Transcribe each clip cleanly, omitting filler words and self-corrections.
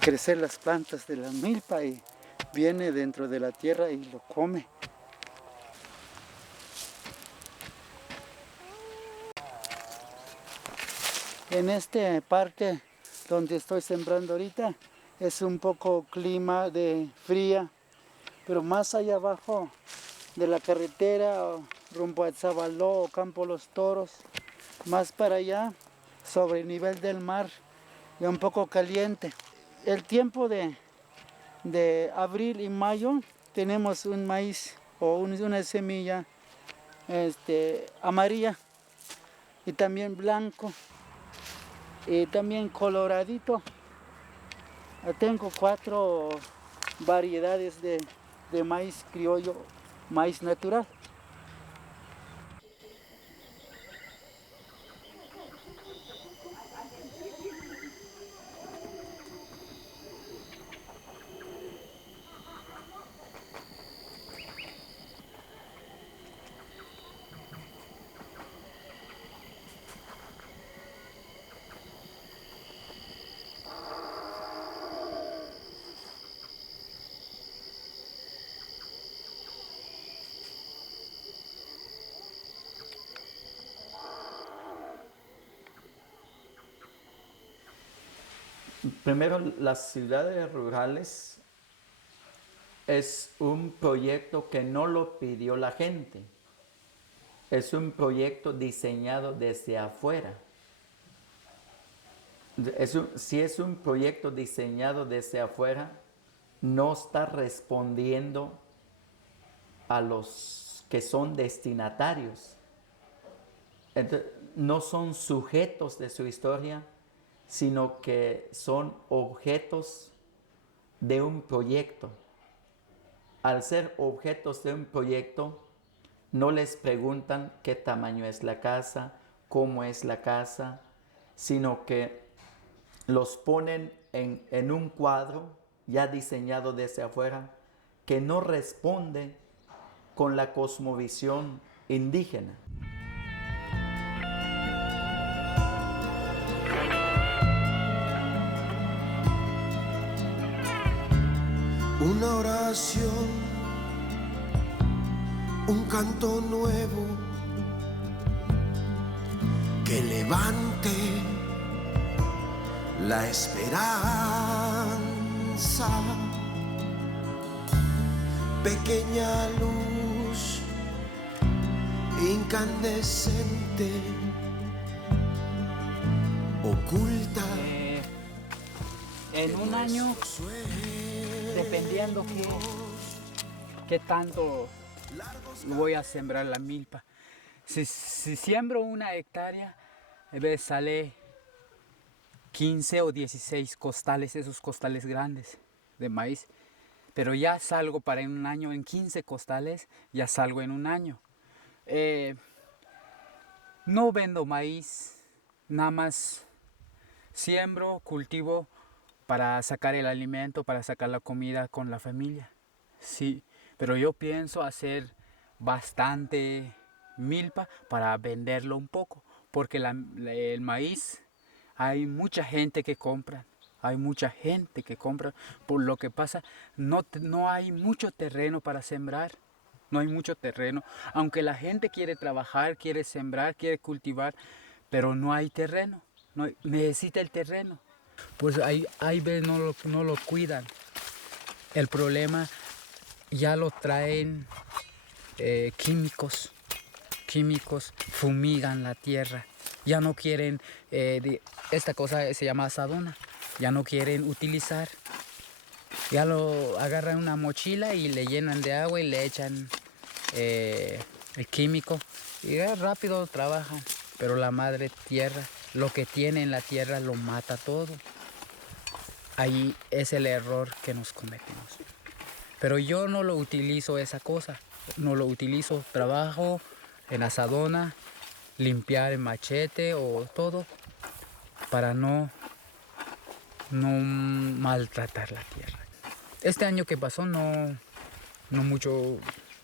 crecer las plantas de la milpa y viene dentro de la tierra y lo come. En este parque donde estoy sembrando ahorita es un poco clima de fría, pero más allá abajo de la carretera rumbo a Zabaló o Campo Los Toros, más para allá sobre el nivel del mar y un poco caliente. El tiempo de abril y mayo tenemos un maíz o una semilla amarilla y también blanco y también coloradito. Tengo 4 variedades de maíz criollo, maíz natural. Primero, las ciudades rurales es un proyecto que no lo pidió la gente. Es un proyecto diseñado desde afuera. Si es un proyecto diseñado desde afuera, no está respondiendo a los que son destinatarios. Entonces, no son sujetos de su historia, sino que son objetos de un proyecto. Al ser objetos de un proyecto, no les preguntan qué tamaño es la casa, cómo es la casa, sino que los ponen en un cuadro ya diseñado desde afuera que no responde con la cosmovisión indígena. Una oración, un canto nuevo que levante la esperanza. Pequeña luz incandescente oculta. En un año, dependiendo qué tanto voy a sembrar la milpa. Si siembro 1 hectárea, a veces sale 15 o 16 costales, esos costales grandes de maíz. Pero ya salgo para en un año, en 15 costales, ya salgo en un año. No vendo maíz, nada más siembro, cultivo para sacar el alimento, para sacar la comida con la familia. Sí, pero yo pienso hacer bastante milpa para venderlo un poco, porque el maíz hay mucha gente que compra. Hay mucha gente que compra. Por lo que pasa, no hay mucho terreno para sembrar. No hay mucho terreno. Aunque la gente quiere trabajar, quiere sembrar, quiere cultivar, pero no hay terreno. Necesita el terreno. Pues hay veces no lo cuidan. El problema ya lo traen químicos, fumigan la tierra. Ya no quieren, esta cosa se llama asadona, ya no quieren utilizar. Ya lo agarran una mochila y le llenan de agua y le echan el químico y ya rápido trabajan. Pero la madre tierra, lo que tiene en la tierra lo mata todo. Ahí es el error que nos cometemos. Pero yo no lo utilizo esa cosa, no lo utilizo, trabajo en asadona, limpiar el machete o todo para no maltratar la tierra. Este año que pasó no mucho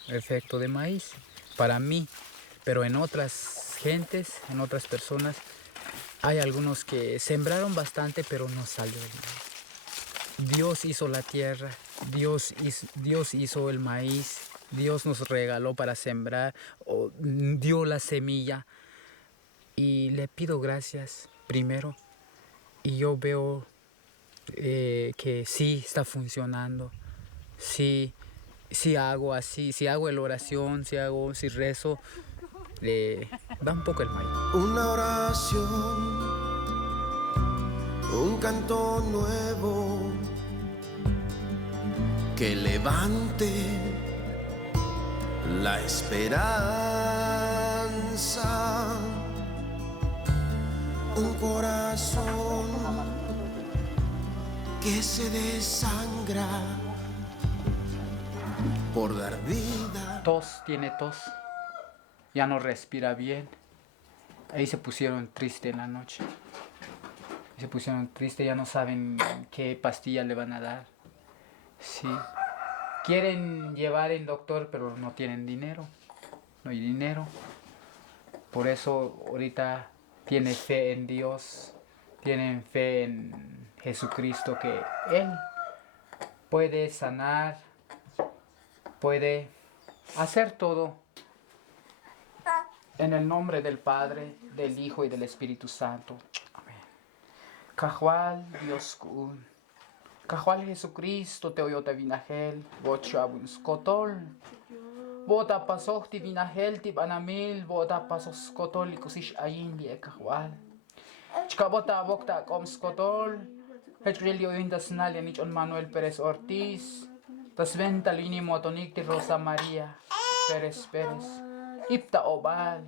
efecto de maíz para mí, pero en otras gentes, en otras personas, hay algunos que sembraron bastante pero no salió el maíz. Dios hizo la tierra, Dios hizo el maíz, Dios nos regaló para sembrar, dio la semilla. Y le pido gracias primero. Y yo veo que sí está funcionando. Sí, sí hago así, si hago la oración, si rezo, va un poco el maíz. Una oración, un canto nuevo que levante la esperanza. Un corazón que se desangra por dar vida. Tiene tos, ya no respira bien. Ahí se pusieron triste en la noche. Se pusieron triste, ya no saben qué pastilla le van a dar. Sí. Quieren llevar al doctor, pero no tienen dinero. No hay dinero. Por eso ahorita tienen fe en Dios. Tienen fe en Jesucristo, que Él puede sanar, puede hacer todo. En el nombre del Padre, del Hijo y del Espíritu Santo. Amén. Cajual Dios kun. Cajual Jesucristo te oyota vinagel. Bochabun skotol. Bota pasoh ti vinagel ti banamil. Bota pasos skotol ikusish ayin li cajual. Chkabota bokta kom skotol. Hechrelio intasnal yanich on Manuel Pérez Ortiz. Tas venta lini motonik ti Rosa María Pérez Pérez. Ipta obal.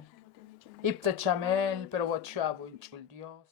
Ipta chamel, pero bochabun chul Dios.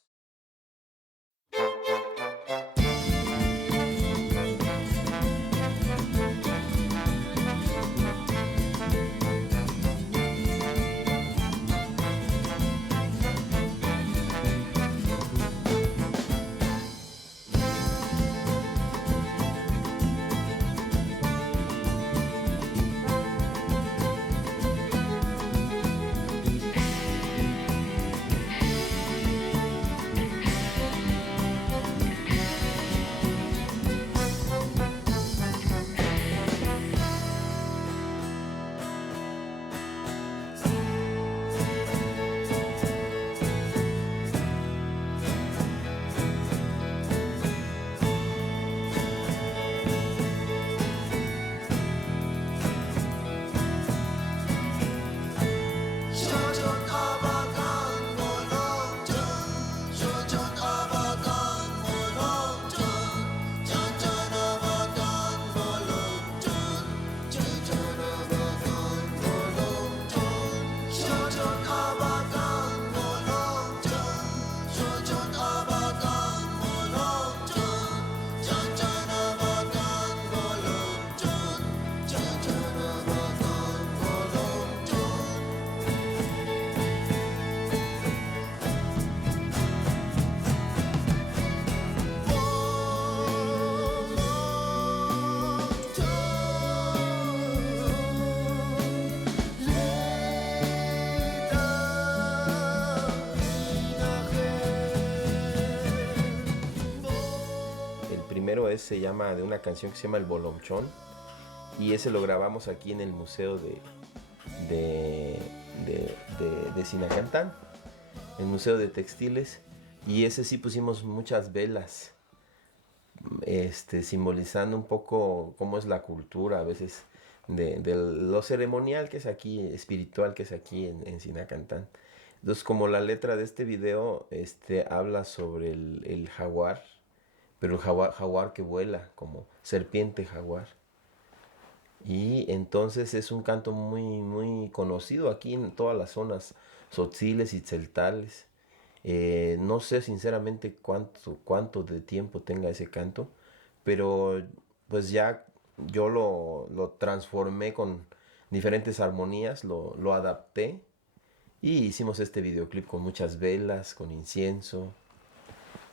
Se llama, de una canción que se llama El Bolomchón, y ese lo grabamos aquí en el museo de Sinacantán, el museo de textiles, y ese sí pusimos muchas velas, simbolizando un poco cómo es la cultura a veces de lo ceremonial que es aquí, espiritual que es aquí en Sinacantán. Entonces, como la letra de este video habla sobre el jaguar, pero el jaguar que vuela, como serpiente jaguar. Y entonces es un canto muy, muy conocido aquí en todas las zonas tzotziles y tzeltales. No sé sinceramente cuánto de tiempo tenga ese canto, pero pues ya yo lo transformé con diferentes armonías, lo adapté y hicimos este videoclip con muchas velas, con incienso.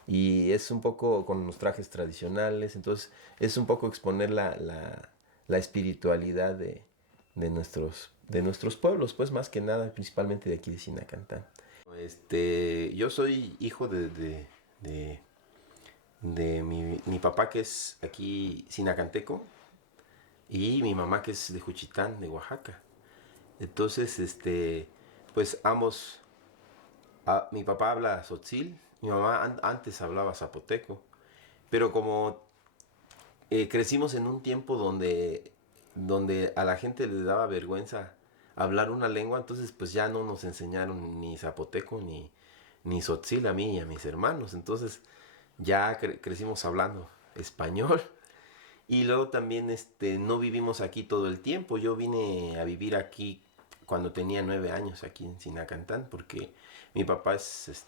Y es un poco con los trajes tradicionales, entonces es un poco exponer la espiritualidad de nuestros pueblos, pues más que nada, principalmente de aquí de Sinacantán. Yo soy hijo de de mi papá que es aquí sinacanteco y mi mamá que es de Juchitán, de Oaxaca. Entonces, pues ambos, mi papá habla tzotzil, mi mamá antes hablaba zapoteco, pero como crecimos en un tiempo donde a la gente le daba vergüenza hablar una lengua, entonces pues ya no nos enseñaron ni zapoteco ni tzotzil a mí y a mis hermanos, entonces ya crecimos hablando español. Y luego también no vivimos aquí todo el tiempo. Yo vine a vivir aquí cuando tenía 9 años aquí en Sinacantán porque mi papá es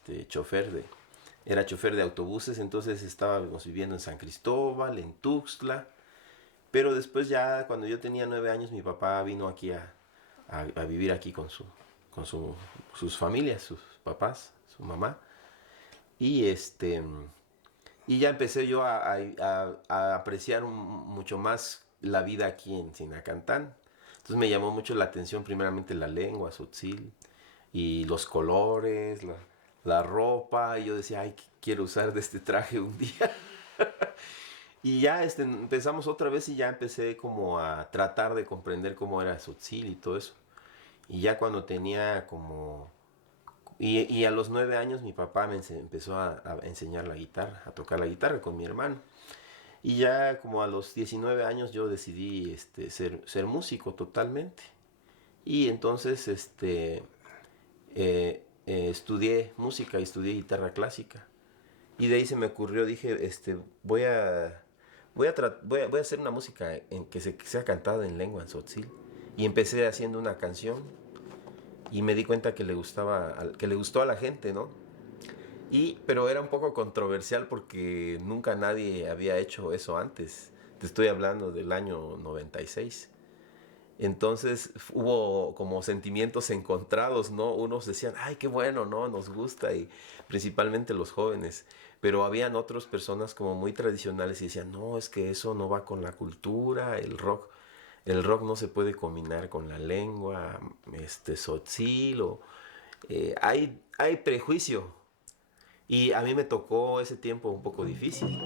era chofer de autobuses, entonces estábamos viviendo en San Cristóbal, en Tuxtla, pero después ya cuando yo tenía 9 años mi papá vino aquí a vivir aquí con sus familias, sus papás, su mamá, y y ya empecé yo a apreciar mucho más la vida aquí en Sinacantán. Entonces me llamó mucho la atención primeramente la lengua, tzotzil, y los colores, la ropa. Y yo decía, ay, quiero usar de este traje un día. Y ya empezamos otra vez y ya empecé como a tratar de comprender cómo era tzotzil y todo eso. Y ya cuando tenía como y a los 9 años mi papá me empezó a enseñar la guitarra, a tocar la guitarra con mi hermano. Y ya como a los 19 años yo decidí ser músico totalmente. Y entonces estudié música y estudié guitarra clásica. Y de ahí se me ocurrió, dije, voy a hacer una música que sea cantada en lengua, en tzotzil. Y empecé haciendo una canción y me di cuenta que le gustó a la gente, ¿no? Pero era un poco controversial porque nunca nadie había hecho eso antes. Te estoy hablando del año 96. Entonces hubo como sentimientos encontrados, ¿no? Unos decían, ay, qué bueno, ¿no? Nos gusta, y principalmente los jóvenes. Pero habían otras personas como muy tradicionales y decían, no, es que eso no va con la cultura, el rock no se puede combinar con la lengua, tzotzil, hay prejuicio. Y a mí me tocó ese tiempo un poco difícil.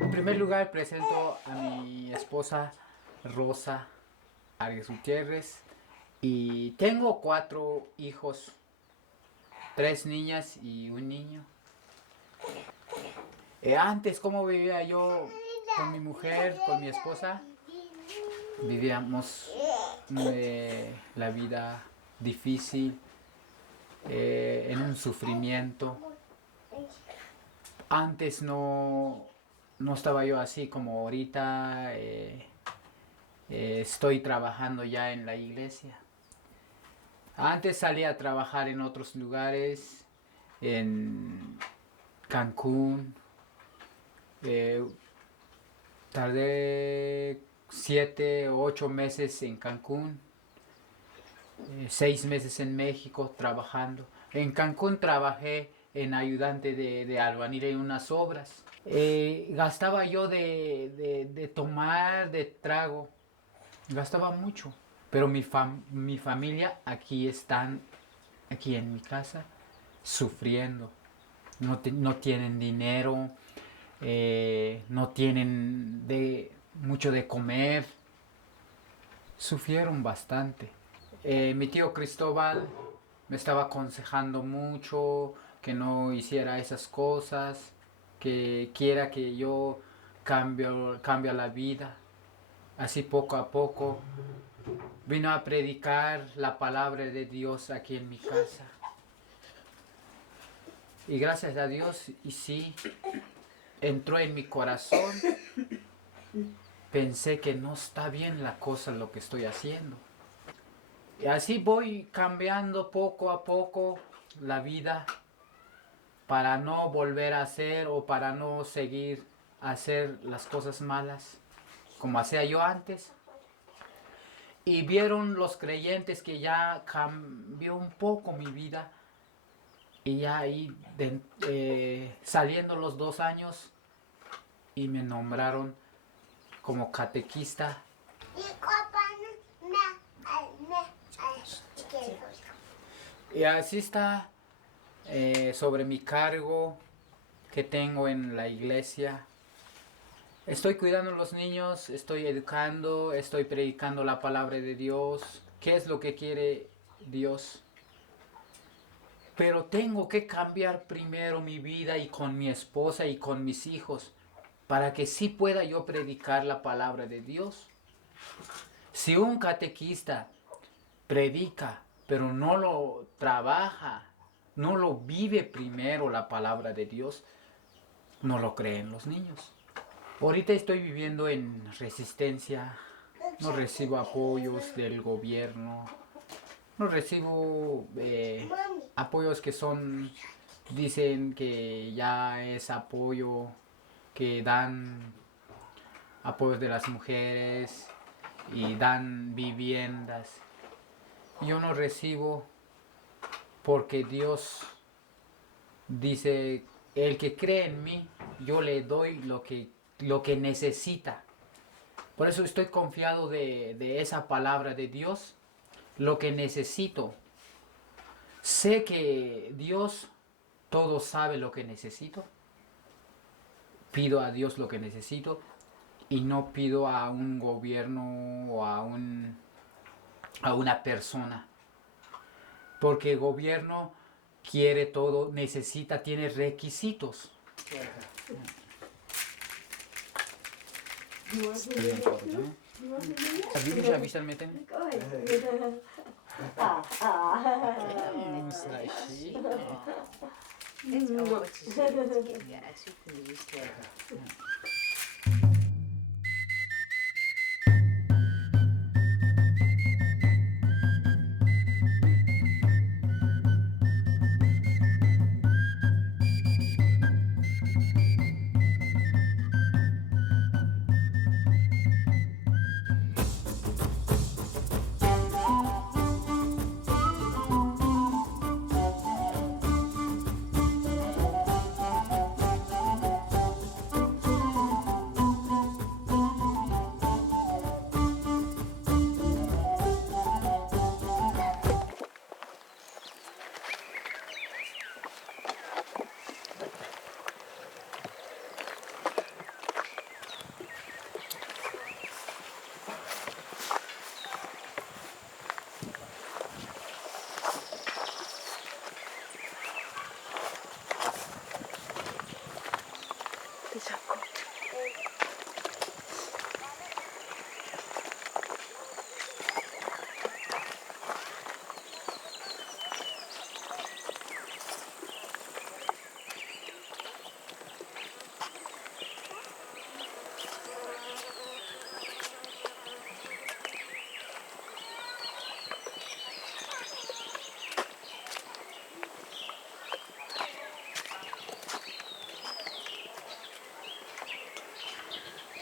En primer lugar presento a mi esposa Rosa Arias Gutiérrez y tengo 4 hijos, 3 niñas y un niño. Antes, ¿cómo vivía yo con mi mujer, con mi esposa? Vivíamos la vida difícil, en un sufrimiento. Antes no estaba yo así como ahorita. Estoy trabajando ya en la iglesia. Antes salía a trabajar en otros lugares, en Cancún. Tardé 7 o 8 meses en Cancún, 6 meses en México trabajando. En Cancún trabajé en ayudante de albañil en unas obras. Gastaba yo de tomar, de trago, gastaba mucho. Pero mi familia aquí en mi casa, sufriendo. No tienen dinero, no tienen mucho de comer. Sufrieron bastante. Mi tío Cristóbal me estaba aconsejando mucho que no hiciera esas cosas, que quiera que yo cambie la vida. Así poco a poco vino a predicar la palabra de Dios aquí en mi casa. Y gracias a Dios, y sí, entró en mi corazón. Pensé que no está bien la cosa lo que estoy haciendo. Y así voy cambiando poco a poco la vida para no volver a hacer o para no seguir hacer las cosas malas como hacía yo antes. Y vieron los creyentes que ya cambió un poco mi vida. Y ya ahí saliendo los 2 años y me nombraron como catequista. Y así está sobre mi cargo que tengo en la iglesia. Estoy cuidando a los niños, estoy educando, estoy predicando la palabra de Dios. ¿Qué es lo que quiere Dios? Pero tengo que cambiar primero mi vida y con mi esposa y con mis hijos para que sí pueda yo predicar la palabra de Dios. Si un catequista predica, pero no lo trabaja, no lo vive primero la palabra de Dios, no lo creen los niños. Ahorita estoy viviendo en resistencia, no recibo apoyos del gobierno, no recibo apoyos que dicen que ya es apoyo, que dan apoyos de las mujeres y dan viviendas. Yo no recibo porque Dios dice, el que cree en mí, yo le doy lo que necesita. Por eso estoy confiado de esa palabra de Dios, lo que necesito. Sé que Dios todo sabe lo que necesito. Pido a Dios lo que necesito y no pido a un gobierno o a una persona. Porque el gobierno quiere todo, necesita, tiene requisitos.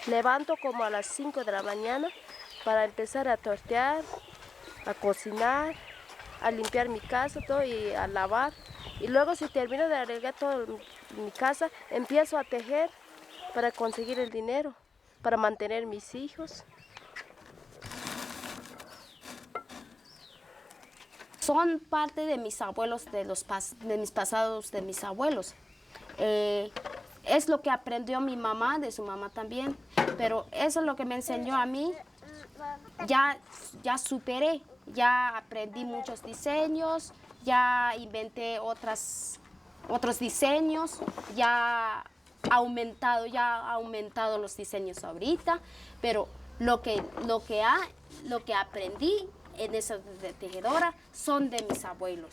Levanto como a las 5 de la mañana para empezar a tortear, a cocinar, a limpiar mi casa todo y a lavar. Y luego si termino de arreglar todo mi casa, empiezo a tejer para conseguir el dinero, para mantener mis hijos. Son parte de mis abuelos, de mis pasados, de mis abuelos. Es lo que aprendió mi mamá, de su mamá también, pero eso es lo que me enseñó a mí. Ya superé, ya aprendí muchos diseños, ya inventé otros diseños, ya ha aumentado los diseños ahorita, pero lo que aprendí en esa tejedora son de mis abuelos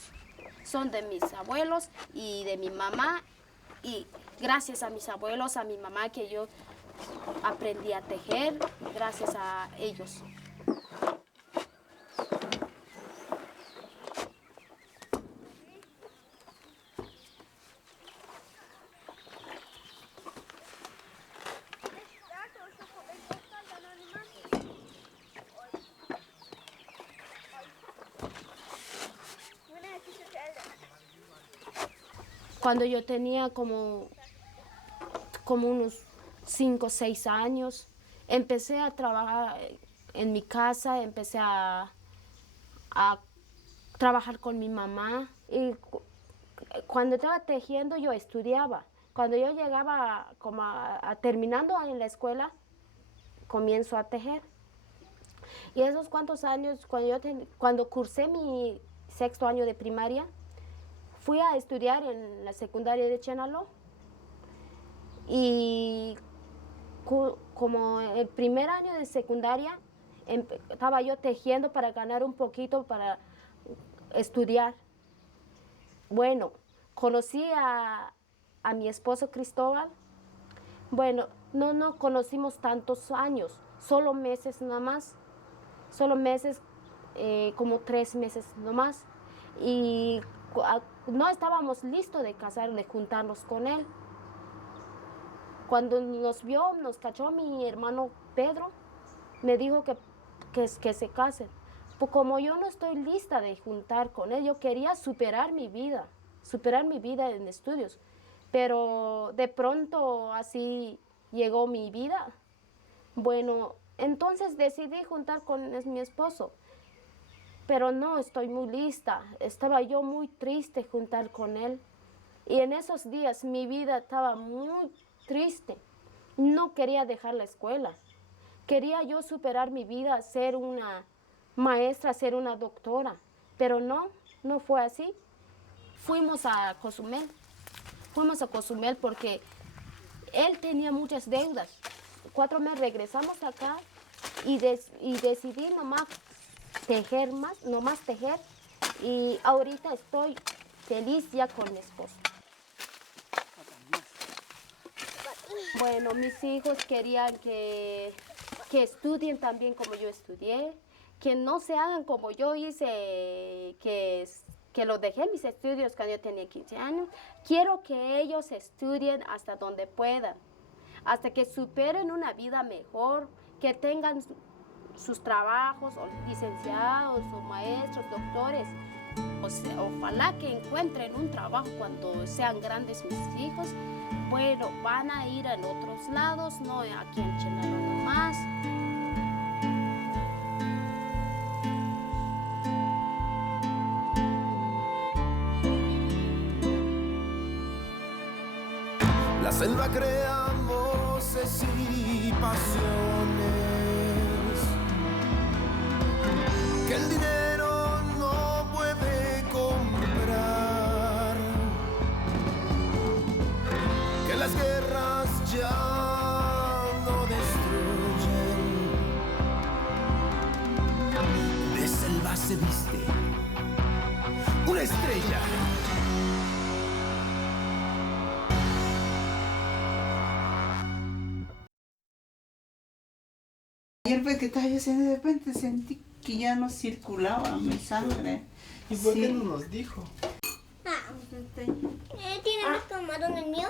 y de mi mamá, y gracias a mis abuelos, a mi mamá, que yo aprendí a tejer, gracias a ellos. Cuando yo tenía como unos 5 o 6 años, empecé a trabajar en mi casa, empecé a trabajar con mi mamá. Y cuando estaba tejiendo yo estudiaba. Cuando yo llegaba como terminando en la escuela, comienzo a tejer. Y esos cuantos años, cuando cursé mi 6.º año de primaria, fui a estudiar en la secundaria de Chenaló. Y como el primer año de secundaria, estaba yo tejiendo para ganar un poquito para estudiar. Bueno, conocí a mi esposo Cristóbal. Bueno, no conocimos tantos años, solo meses nada más. Solo meses, como 3 meses nomás. Y no estábamos listos de casar, de juntarnos con él. Cuando nos vio, nos cachó mi hermano Pedro, me dijo que se casen. Pues como yo no estoy lista de juntar con él, yo quería superar mi vida en estudios. Pero de pronto así llegó mi vida. Bueno, entonces decidí juntar con mi esposo. Pero no estoy muy lista. Estaba yo muy triste juntar con él. Y en esos días mi vida estaba muy triste. No quería dejar la escuela. Quería yo superar mi vida, ser una maestra, ser una doctora. Pero no fue así. Fuimos a Cozumel. Fuimos a Cozumel porque él tenía muchas deudas. 4 meses regresamos acá y decidí nomás tejer. Y ahorita estoy feliz ya con mi esposo. Bueno, mis hijos querían que estudien también como yo estudié, que no se hagan como yo hice, que lo dejé mis estudios cuando yo tenía 15 años. Quiero que ellos estudien hasta donde puedan, hasta que superen una vida mejor, que tengan sus trabajos, o licenciados, o maestros, doctores. O sea, ojalá que encuentren un trabajo cuando sean grandes mis hijos. Bueno, van a ir en otros lados, no aquí en Chenaló nomás. La selva crea voces y pasiones que el dinero no puede comprar, que las guerras ya no destruyen. De selva se viste una estrella. Ayer pues que estaba yo haciendo, de repente sentí que ya no circulaba mi sangre. ¿Y por qué Sí. no nos dijo? ¿Tiene más camarón el mío?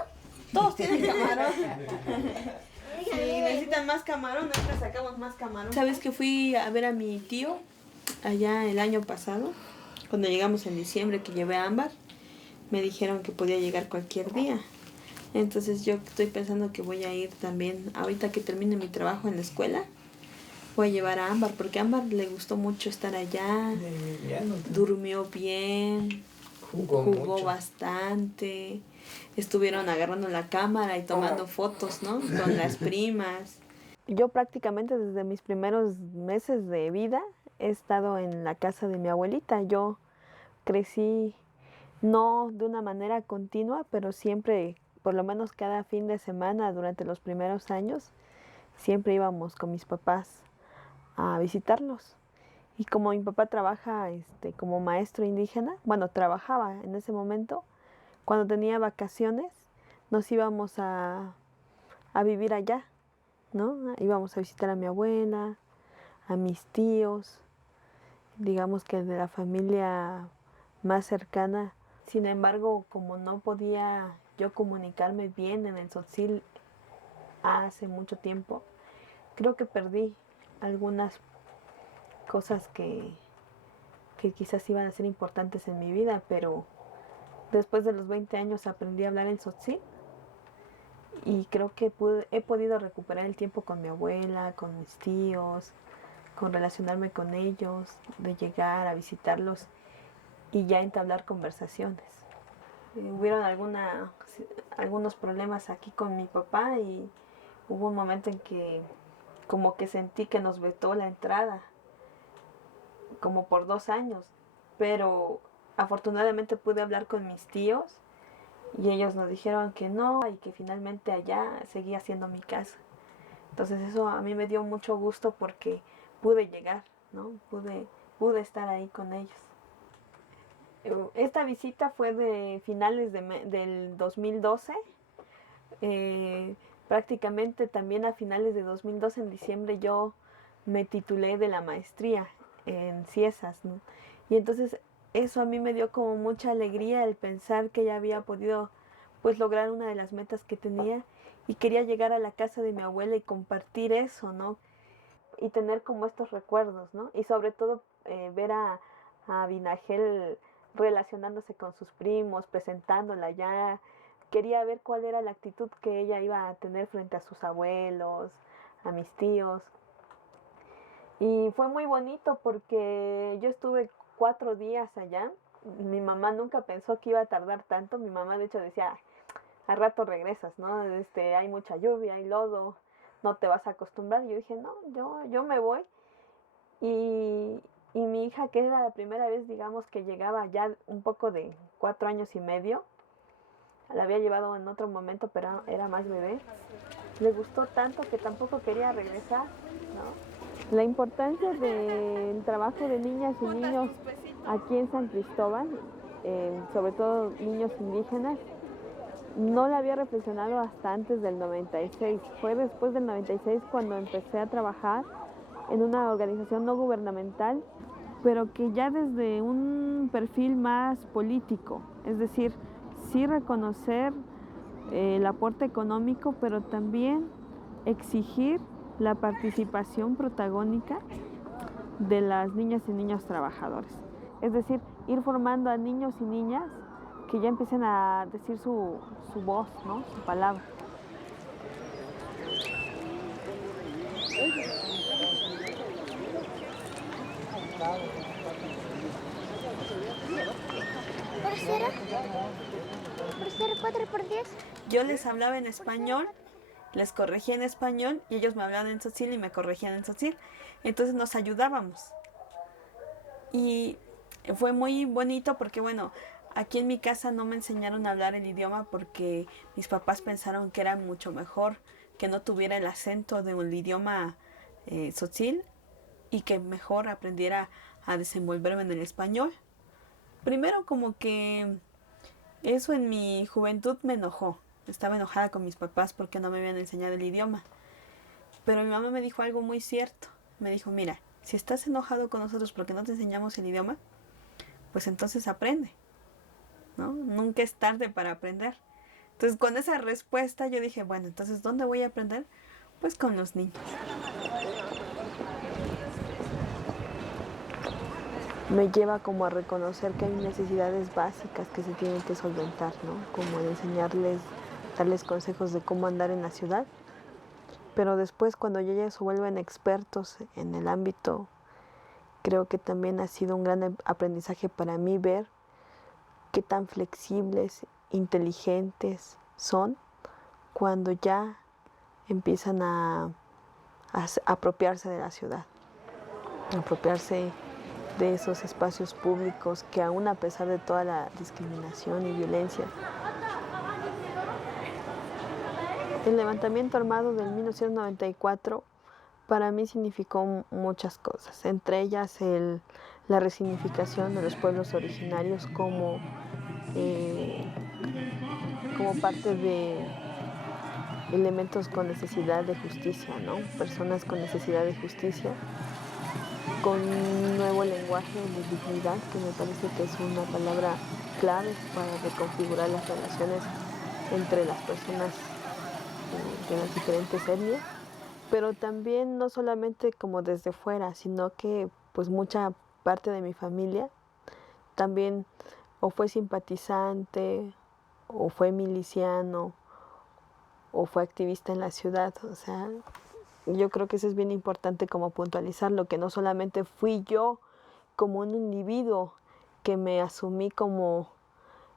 Todos tienen camarón. Sí, necesitan más camarón, ahorita sacamos más camarón. ¿Sabes que fui a ver a mi tío allá el año pasado? Cuando llegamos en diciembre, que llevé a Ámbar, me dijeron que podía llegar cualquier día. Entonces yo estoy pensando que voy a ir también, ahorita que termine mi trabajo en la escuela, voy a llevar a Ámbar, porque a Ámbar le gustó mucho estar allá, durmió bien, jugó mucho. bastante, estuvieron agarrando la cámara y tomando fotos, ¿no? Con las primas. Yo prácticamente desde mis primeros meses de vida he estado en la casa de mi abuelita. Yo crecí no de una manera continua, pero siempre, por lo menos cada fin de semana durante los primeros años, siempre íbamos con mis papás a visitarlos. Y como mi papá trabaja como maestro indígena, bueno, trabajaba en ese momento, cuando tenía vacaciones nos íbamos a vivir allá, ¿no? Íbamos a visitar a mi abuela, a mis tíos, digamos que de la familia más cercana. Sin embargo, como no podía yo comunicarme bien en el Tzotzil hace mucho tiempo, creo que perdí algunas cosas que quizás iban a ser importantes en mi vida, pero Después de los 20 años aprendí a hablar en tzotzil y creo que he podido recuperar el tiempo con mi abuela, con mis tíos, con relacionarme con ellos, de llegar a visitarlos y ya entablar conversaciones. Hubieron algunos problemas aquí con mi papá y hubo un momento en que como que sentí que nos vetó la entrada, como por 2 años, pero afortunadamente pude hablar con mis tíos y ellos nos dijeron que no y que finalmente allá seguía siendo mi casa. Entonces eso a mí me dio mucho gusto porque pude llegar, ¿no? Pude estar ahí con ellos. Esta visita fue de finales del 2012. Prácticamente también a finales de 2012, en diciembre, yo me titulé de la maestría en Ciesas, ¿no? Y entonces eso a mí me dio como mucha alegría el pensar que ya había podido pues lograr una de las metas que tenía y quería llegar a la casa de mi abuela y compartir eso, ¿no? Y tener como estos recuerdos, ¿no? Y sobre todo ver a Binagel relacionándose con sus primos, presentándola ya. Quería ver cuál era la actitud que ella iba a tener frente a sus abuelos, a mis tíos. Y fue muy bonito porque yo estuve 4 días allá. Mi mamá nunca pensó que iba a tardar tanto. Mi mamá de hecho decía, al rato regresas, ¿no? Hay mucha lluvia, hay lodo, no te vas a acostumbrar. Y yo dije, no, yo me voy. Y mi hija, que era la primera vez, digamos, que llegaba ya un poco de 4 años y medio, la había llevado en otro momento, pero era más bebé, le gustó tanto que tampoco quería regresar, ¿no? La importancia del trabajo de niñas y niños aquí en San Cristóbal, sobre todo niños indígenas, no la había reflexionado hasta antes del 96. Fue después del 96 cuando empecé a trabajar en una organización no gubernamental, pero que ya desde un perfil más político, es decir, sí reconocer el aporte económico, pero también exigir la participación protagónica de las niñas y niños trabajadores. Es decir, ir formando a niños y niñas que ya empiecen a decir su voz, ¿no? Su palabra. ¿Por ser 4x10? Yo les hablaba en español, les corregía en español y ellos me hablaban en tzotzil y me corregían en tzotzil. Entonces nos ayudábamos. Y fue muy bonito porque, bueno, aquí en mi casa no me enseñaron a hablar el idioma porque mis papás pensaron que era mucho mejor que no tuviera el acento del idioma tzotzil y que mejor aprendiera a desenvolverme en el español. Primero como que eso en mi juventud me enojó. Estaba enojada con mis papás porque no me habían enseñado el idioma. Pero mi mamá me dijo algo muy cierto. Me dijo, mira, si estás enojado con nosotros porque no te enseñamos el idioma, pues entonces aprende, ¿no? Nunca es tarde para aprender. Entonces con esa respuesta yo dije, bueno, entonces ¿dónde voy a aprender? Pues con los niños. Me lleva como a reconocer que hay necesidades básicas que se tienen que solventar, ¿no? Como enseñarles, darles consejos de cómo andar en la ciudad. Pero después, cuando ya ellos se vuelven expertos en el ámbito, creo que también ha sido un gran aprendizaje para mí ver qué tan flexibles, inteligentes son cuando ya empiezan a apropiarse de la ciudad, a apropiarse de esos espacios públicos que aún a pesar de toda la discriminación y violencia. El levantamiento armado del 1994 para mí significó muchas cosas, entre ellas la resignificación de los pueblos originarios como parte de elementos con necesidad de justicia, ¿no? Personas con necesidad de justicia, con un nuevo lenguaje de dignidad, que me parece que es una palabra clave para reconfigurar las relaciones entre las personas de las diferentes etnias, pero también no solamente como desde fuera, sino que pues mucha parte de mi familia también o fue simpatizante, o fue miliciano, o fue activista en la ciudad. O sea, yo creo que eso es bien importante como puntualizarlo, que no solamente fui yo como un individuo que me asumí como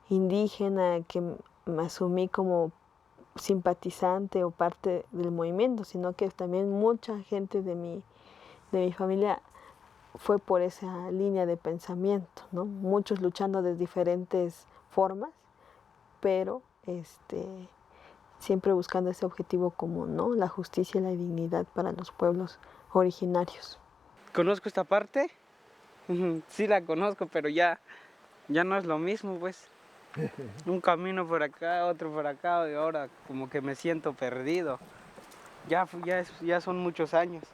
indígena, que me asumí como simpatizante o parte del movimiento, sino que también mucha gente de mi familia fue por esa línea de pensamiento, ¿no? Muchos luchando de diferentes formas, pero siempre buscando ese objetivo común, ¿no? La justicia y la dignidad para los pueblos originarios. ¿Conozco esta parte? Sí la conozco, pero ya no es lo mismo, pues. Un camino por acá, otro por acá, y ahora como que me siento perdido. Ya son muchos años.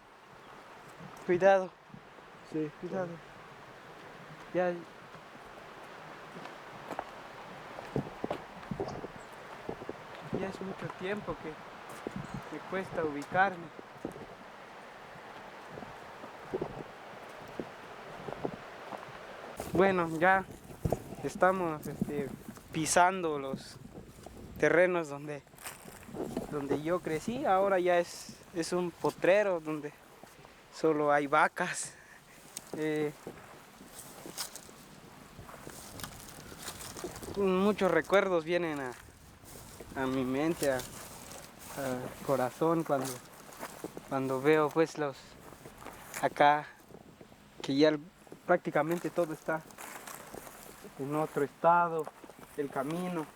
Cuidado. Sí, cuidado. Ya es mucho tiempo que me cuesta ubicarme. Bueno, ya estamos pisando los terrenos donde yo crecí. Ahora ya es un potrero donde solo hay vacas. Muchos recuerdos vienen a mi mente, al corazón cuando veo pues acá que ya prácticamente todo está en otro estado, el camino.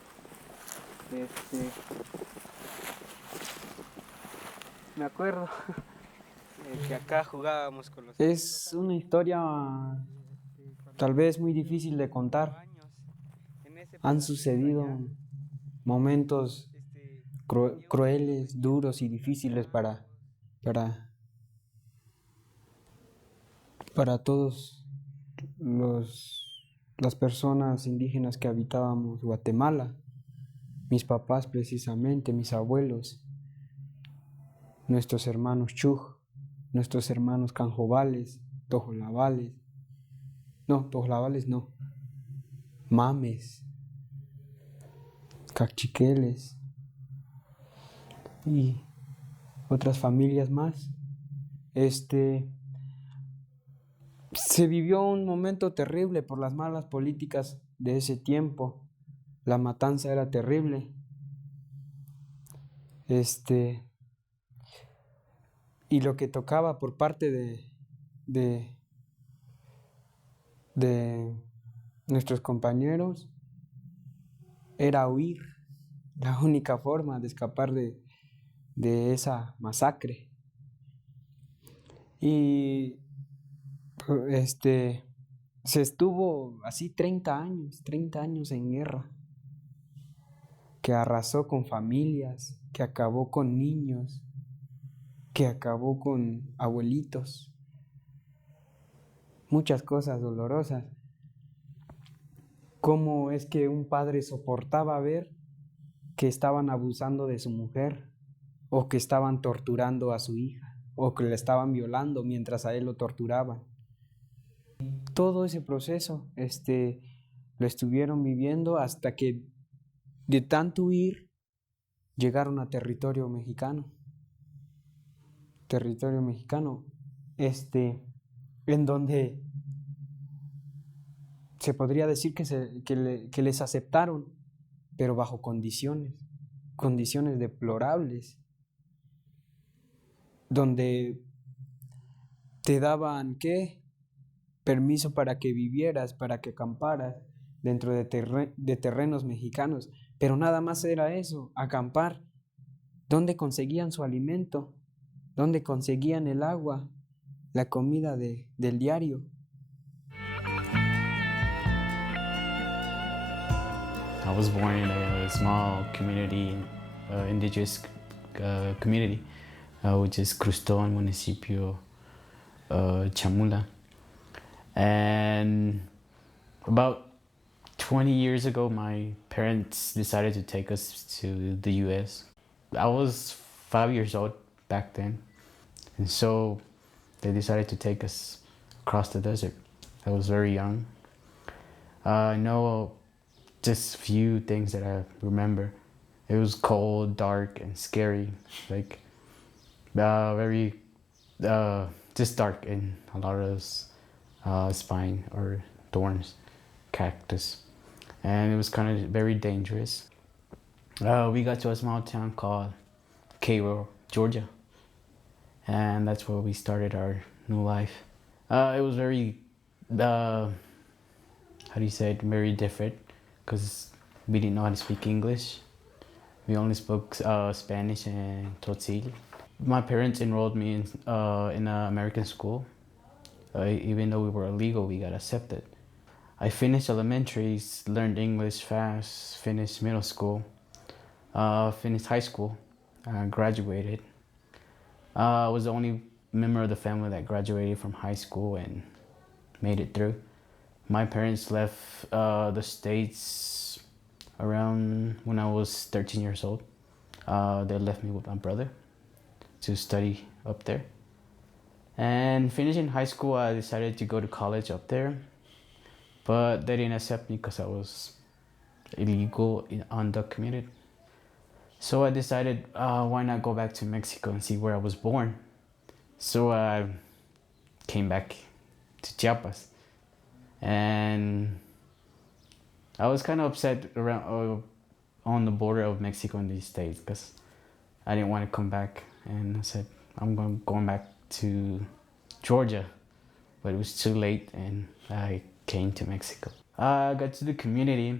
Me acuerdo que acá jugábamos con los... Es una historia tal vez muy difícil de contar. Han sucedido momentos crueles, duros y difíciles para todos las personas indígenas que habitábamos Guatemala. Mis papás precisamente, mis abuelos, nuestros hermanos Chuj, nuestros hermanos Canjobales, Tojolabales, Mames, Cachiqueles y otras familias más. Se vivió un momento terrible por las malas políticas de ese tiempo. La matanza era terrible. Y lo que tocaba por parte de nuestros compañeros era huir. La única forma de escapar de esa masacre. Y se estuvo así 30 años en guerra, que arrasó con familias, que acabó con niños, que acabó con abuelitos, muchas cosas dolorosas. ¿Cómo es que un padre soportaba ver que estaban abusando de su mujer, o que estaban torturando a su hija, o que le estaban violando mientras a él lo torturaban? Todo ese proceso lo estuvieron viviendo hasta que de tanto huir llegaron a territorio mexicano, en donde se podría decir que les aceptaron, pero bajo condiciones deplorables, donde te daban permiso para que vivieras, para que acamparas dentro de terrenos mexicanos, pero nada más era eso, acampar. ¿Dónde conseguían su alimento? ¿Dónde conseguían el agua, la comida del diario? I was born in a small community, indigenous community, which is Crustón, municipio Chamula. And about 20 years ago, my parents decided to take us to the US. I was 5 years old back then. And so they decided to take us across the desert. I was very young. I know just few things that I remember. It was cold, dark, and scary. Like very just dark and a lot of spine or thorns, cactus, and it was kind of very dangerous. We got to a small town called Cairo, Georgia, and that's where we started our new life. It was very, how do you say it, very different, because we didn't know how to speak English. We only spoke Spanish and Tzotzil. My parents enrolled me in an American school. Even though we were illegal, we got accepted. I finished elementary, learned English fast, finished middle school, finished high school, graduated. I was the only member of the family that graduated from high school and made it through. My parents left the States around when I was 13 years old. They left me with my brother to study up there. And finishing high school, I decided to go to college up there, but they didn't accept me because I was illegal, undocumented. So I decided, why not go back to Mexico and see where I was born? So I came back to Chiapas, and I was kind of upset around on the border of Mexico and the States because I didn't want to come back, and I said I'm going back to Georgia, but it was too late and I came to Mexico. I got to the community.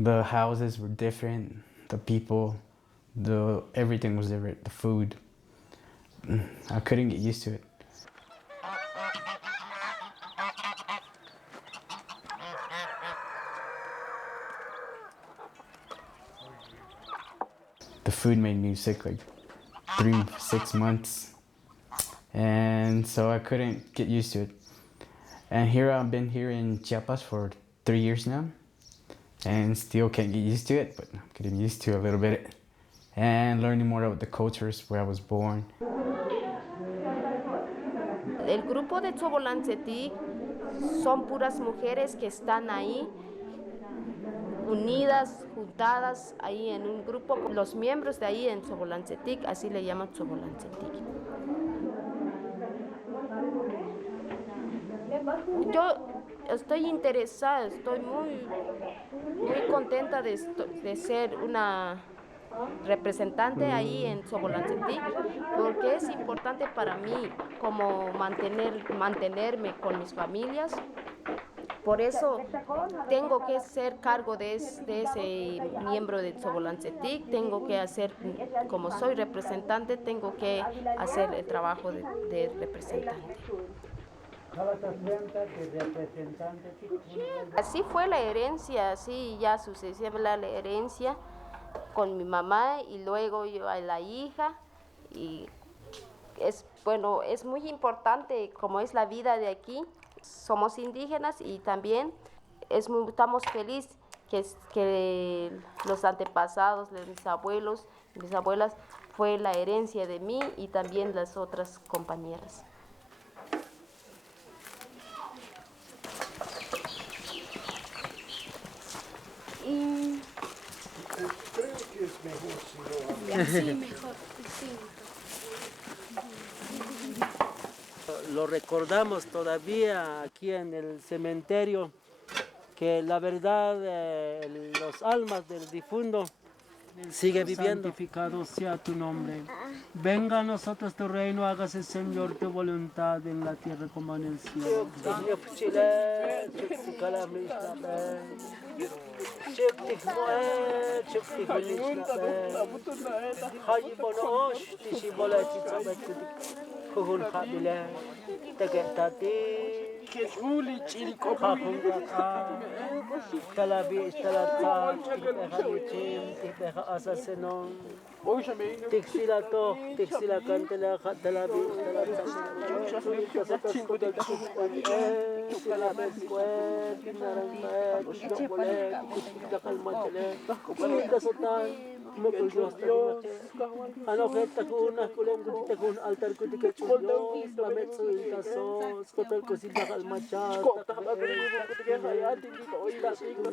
The houses were different, the people, everything was different, the food. I couldn't get used to it. The food made me sick like 3-6 months, and so I couldn't get used to it. And here I've been here in Chiapas for 3 years now, and still can't get used to it, but I'm getting used to it a little bit and learning more about the cultures where I was born. El grupo de Tzobolantzetic son puras mujeres que están ahí unidas, juntadas ahí en un grupo. Los miembros de ahí en Tzobolantzetic, así le llaman Tzobolantzetic. Yo estoy interesada, estoy muy contenta de ser una representante ahí en Tzobolantzetic, porque es importante para mí como mantenerme con mis familias. Por eso tengo que ser cargo de ese miembro de Tzobolantzetic, tengo que hacer, como soy representante, tengo que hacer el trabajo de representante. Así fue la herencia, así ya sucedió la herencia con mi mamá y luego yo a la hija. Y es muy importante como es la vida de aquí. Somos indígenas y también estamos felices que los antepasados de mis abuelos y mis abuelas fue la herencia de mí y también las otras compañeras. Creo que es mejor si no Sí, mejor, sí. Lo recordamos todavía aquí en el cementerio, que la verdad, los almas del difunto sigue viviendo. Santificado sea tu nombre. Venga a nosotros tu reino, hágase, Señor, tu voluntad en la tierra como en el cielo. Dios, anojeta con una colombo con altar con Dios, la metzo del tasos, con el cosita al machado.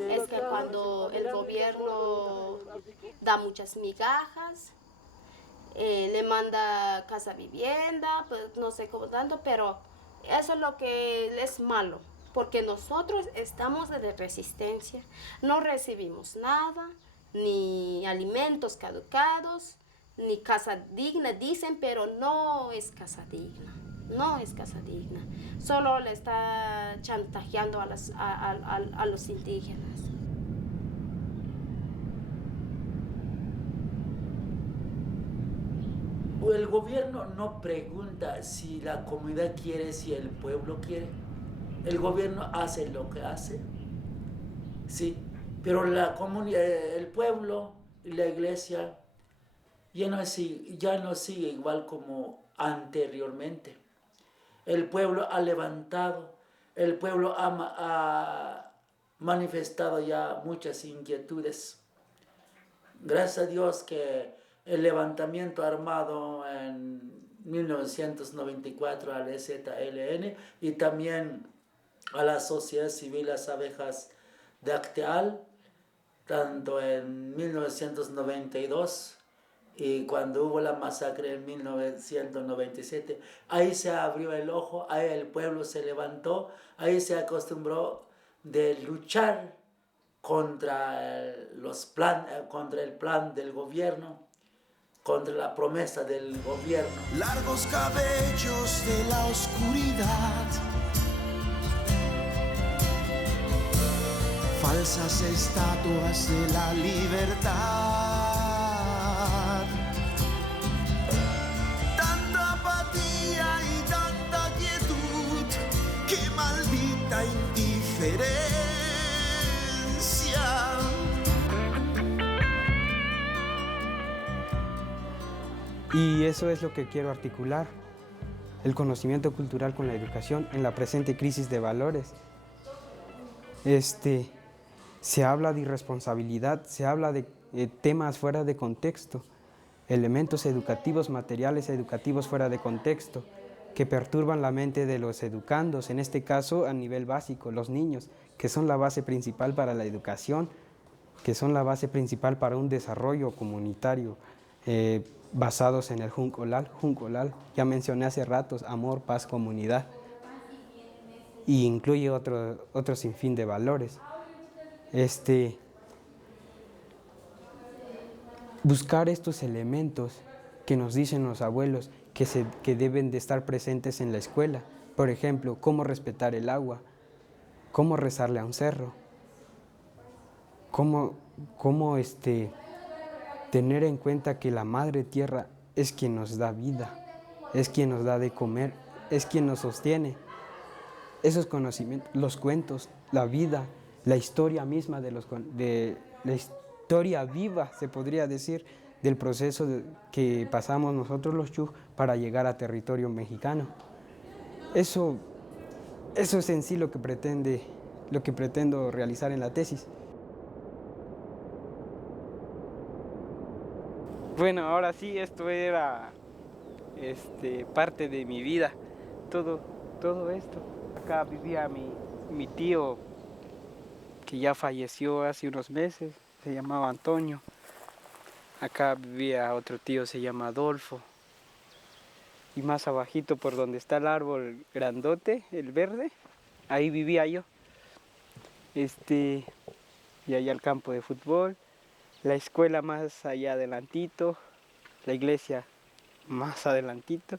Es que cuando el gobierno da muchas migajas, le manda casa vivienda, pues no sé cómo tanto, pero eso es lo que es malo, porque nosotros estamos de resistencia, no recibimos nada, ni alimentos caducados, ni casa digna, dicen, pero no es casa digna, no es casa digna, solo le está chantajeando a los indígenas. El gobierno no pregunta si la comunidad quiere, si el pueblo quiere. El gobierno hace lo que hace, sí, pero la comunidad, el pueblo y la iglesia ya no sigue igual como anteriormente. El pueblo ha levantado, el pueblo ha manifestado ya muchas inquietudes. Gracias a Dios que el levantamiento armado en 1994 al EZLN y también a la sociedad civil, las abejas de Acteal, tanto en 1992 y cuando hubo la masacre en 1997, ahí se abrió el ojo, ahí el pueblo se levantó, ahí se acostumbró de luchar contra contra el plan del gobierno, contra la promesa del gobierno. Largos cabellos de la oscuridad, falsas estatuas de la libertad, tanta apatía y tanta quietud, qué maldita indiferencia. Y eso es lo que quiero articular, el conocimiento cultural con la educación en la presente crisis de valores. Se habla de irresponsabilidad, se habla de temas fuera de contexto, elementos educativos, materiales educativos fuera de contexto, que perturban la mente de los educandos, en este caso a nivel básico, los niños, que son la base principal para la educación, que son la base principal para un desarrollo comunitario, basados en el Juncolal, ya mencioné hace ratos, amor, paz, comunidad, y incluye otro sinfín de valores. Buscar estos elementos que nos dicen los abuelos que deben de estar presentes en la escuela, por ejemplo, cómo respetar el agua, cómo rezarle a un cerro, cómo tener en cuenta que la madre tierra es quien nos da vida, es quien nos da de comer, es quien nos sostiene. Esos conocimientos, los cuentos, la vida, la historia misma de la historia viva, se podría decir, del proceso que pasamos nosotros los Chuj para llegar a territorio mexicano. Eso es en sí lo que pretendo realizar en la tesis. Bueno, ahora sí, esto era parte de mi vida, todo esto. Acá vivía mi tío, que ya falleció hace unos meses, se llamaba Antonio. Acá vivía otro tío, se llama Adolfo. Y más abajito, por donde está el árbol grandote, el verde, ahí vivía yo. Y allá el campo de fútbol. La escuela más allá adelantito, la iglesia más adelantito.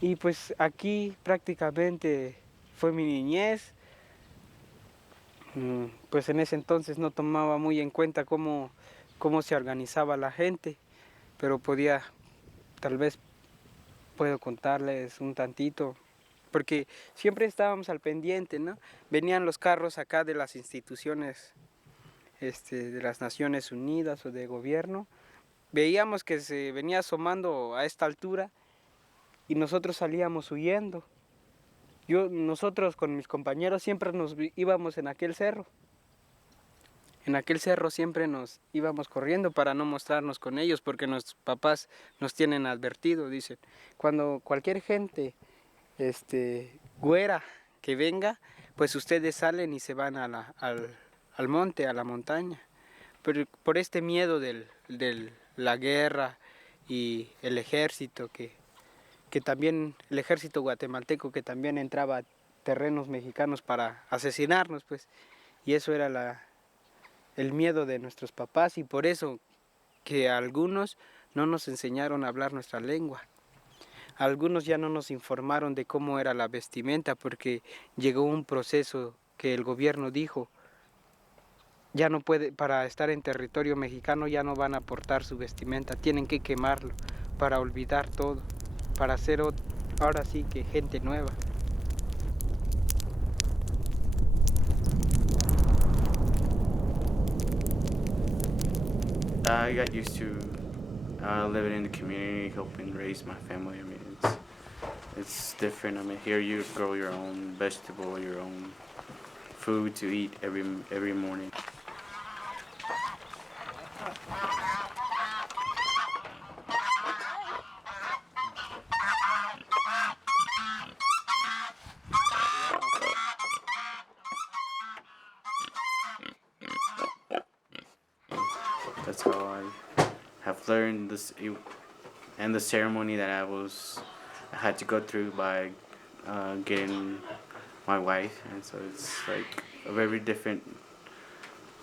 Y pues aquí prácticamente fue mi niñez. Pues en ese entonces no tomaba muy en cuenta cómo se organizaba la gente, pero tal vez puedo contarles un tantito, porque siempre estábamos al pendiente, ¿no? Venían los carros acá de las instituciones de las Naciones Unidas o de gobierno, veíamos que se venía asomando a esta altura y nosotros salíamos huyendo. Nosotros con mis compañeros siempre nos íbamos en aquel cerro. En aquel cerro siempre nos íbamos corriendo para no mostrarnos con ellos porque nuestros papás nos tienen advertido, dicen. Cuando cualquier gente güera que venga, pues ustedes salen y se van al monte, a la montaña. Pero por este miedo de la guerra y el ejército, que también, el ejército guatemalteco que también entraba a terrenos mexicanos para asesinarnos, pues. Y eso era el miedo de nuestros papás y por eso que algunos no nos enseñaron a hablar nuestra lengua. Algunos ya no nos informaron de cómo era la vestimenta porque llegó un proceso que el gobierno dijo, ya no puede, para estar en territorio mexicano ya no van a portar su vestimenta, tienen que quemarlo para olvidar todo, para ser ahora sí que gente nueva. I got used to living in the community, helping raise my family. I mean, it's different. I mean, here you grow your own vegetable, your own food to eat every morning. That's how I have learned this, and the ceremony that I had to go through by getting my wife, and so it's like a very different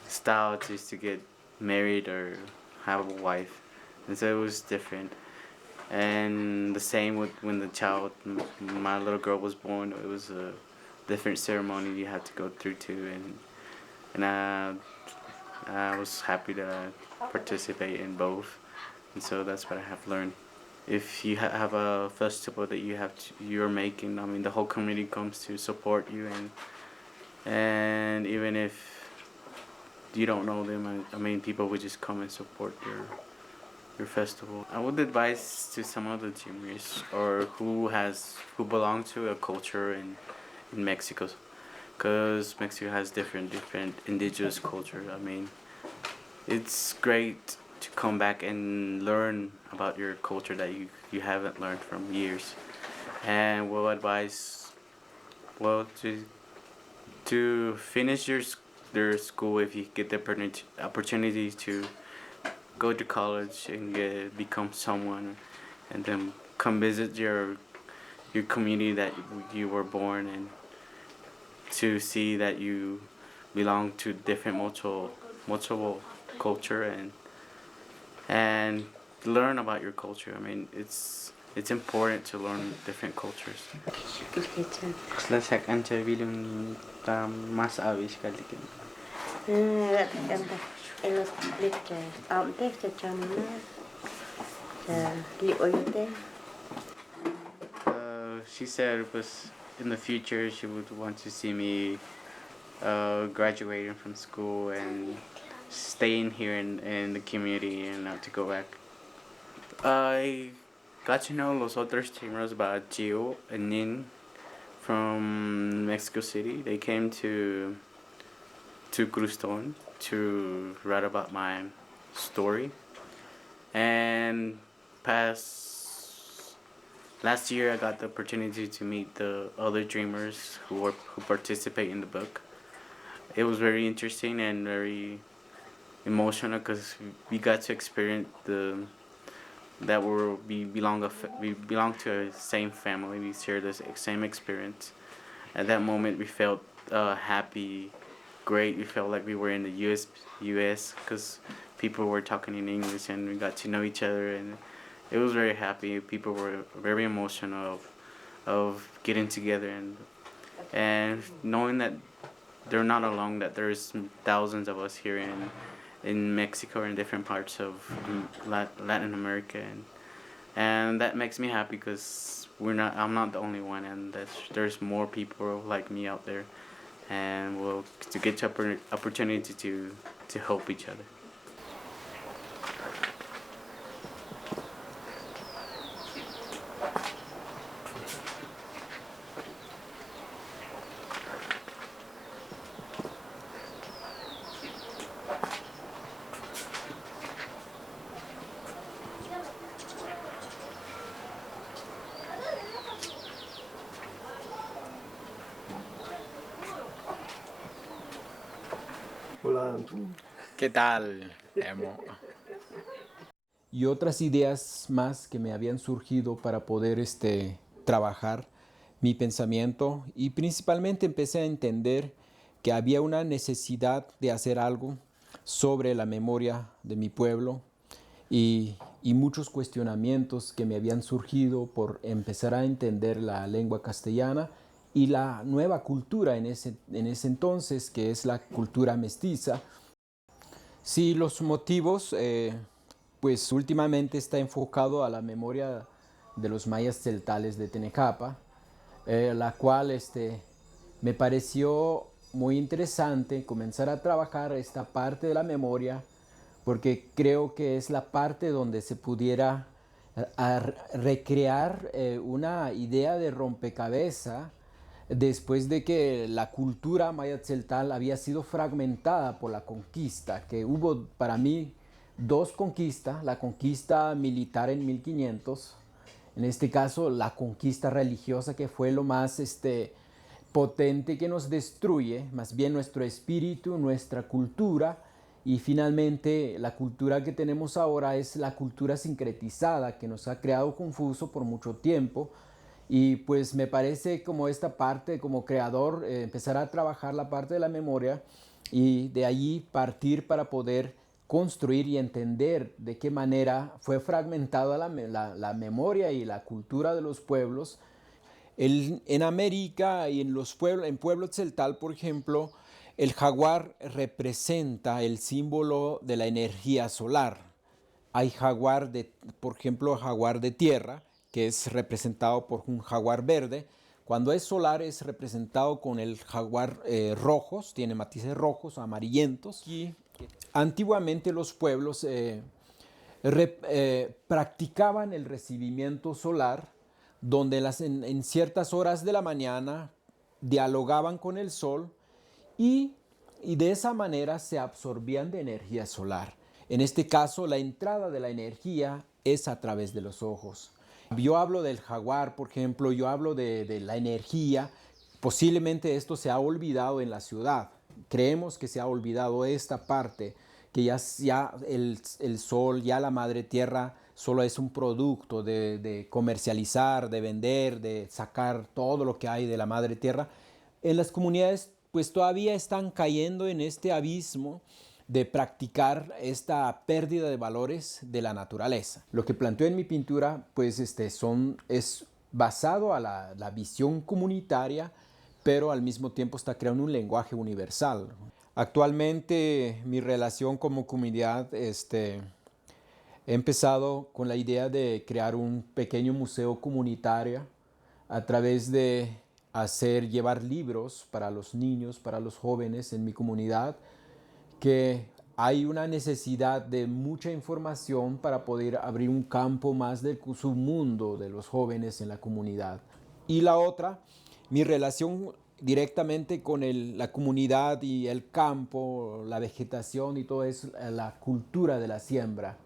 style just to get married or have a wife, and so it was different. And the same with when my little girl was born. It was a different ceremony you had to go through too, and I was happy to participate in both, and so that's what I have learned. If you have a festival that you're making, I mean, the whole community comes to support you, and even if you don't know them, I mean, people would just come and support your festival. I would advise to some of the dreamers or who belong to a culture in Mexico, because Mexico has different indigenous cultures. I mean, it's great to come back and learn about your culture that you haven't learned from years. And we'll advise, to finish their school if you get the opportunity to go to college and become someone, and then come visit your community that you were born in, to see that you belong to different multiple culture and learn about your culture. I mean, it's important to learn different cultures. She said in the future she would want to see me graduating from school and staying here in the community and not to go back. I got to know los otros streamers about Gio and Nin from Mexico City. They came to Cruzton to write about my story. And last year I got the opportunity to meet the other dreamers who participate in the book. It was very interesting and very emotional because we got to experience we belong to the same family. We share the same experience. At that moment, we felt happy, great. We felt like we were in the U.S. because people were talking in English and we got to know each other, and it was very happy. People were very emotional of getting together and knowing that they're not alone. That there's thousands of us here in Mexico and different parts of Latin America, and that makes me happy because I'm not the only one, and there's more people like me out there, and we'll to get the opportunity to help each other. ¿Qué tal, Emo? Y otras ideas más que me habían surgido para poder trabajar mi pensamiento, y principalmente empecé a entender que había una necesidad de hacer algo sobre la memoria de mi pueblo y muchos cuestionamientos que me habían surgido por empezar a entender la lengua castellana y la nueva cultura en ese entonces, que es la cultura mestiza. Sí, los motivos, pues últimamente está enfocado a la memoria de los mayas celtales de Tenecapa, la cual me pareció muy interesante comenzar a trabajar esta parte de la memoria, porque creo que es la parte donde se pudiera recrear una idea de rompecabezas después de que la cultura maya celtal había sido fragmentada por la conquista, que hubo para mí dos conquistas: la conquista militar en 1500, en este caso la conquista religiosa, que fue lo más potente, que nos destruye más bien nuestro espíritu, nuestra cultura, y finalmente la cultura que tenemos ahora es la cultura sincretizada, que nos ha creado confuso por mucho tiempo. Y pues me parece como esta parte, como creador, empezar a trabajar la parte de la memoria y de allí partir para poder construir y entender de qué manera fue fragmentada la memoria y la cultura de los pueblos. En América y en pueblo celtal, por ejemplo, el jaguar representa el símbolo de la energía solar. Hay jaguar, por ejemplo, jaguar de tierra, que es representado por un jaguar verde. Cuando es solar es representado con el jaguar rojos, tiene matices rojos, amarillentos. Y antiguamente los pueblos practicaban el recibimiento solar, donde en ciertas horas de la mañana dialogaban con el sol y de esa manera se absorbían de energía solar. En este caso, la entrada de la energía es a través de los ojos. Yo hablo del jaguar, por ejemplo, yo hablo de la energía. Posiblemente esto se ha olvidado en la ciudad. Creemos que se ha olvidado esta parte, que ya el sol, ya la madre tierra solo es un producto de comercializar, de vender, de sacar todo lo que hay de la madre tierra. En las comunidades pues todavía están cayendo en este abismo de practicar esta pérdida de valores de la naturaleza. Lo que planteo en mi pintura pues es basado a la visión comunitaria, pero al mismo tiempo está creando un lenguaje universal. Actualmente mi relación como comunidad, he empezado con la idea de crear un pequeño museo comunitario a través de llevar libros para los niños, para los jóvenes en mi comunidad, que hay una necesidad de mucha información para poder abrir un campo más del submundo de los jóvenes en la comunidad. Y la otra, mi relación directamente con la comunidad y el campo, la vegetación y todo es la cultura de la siembra.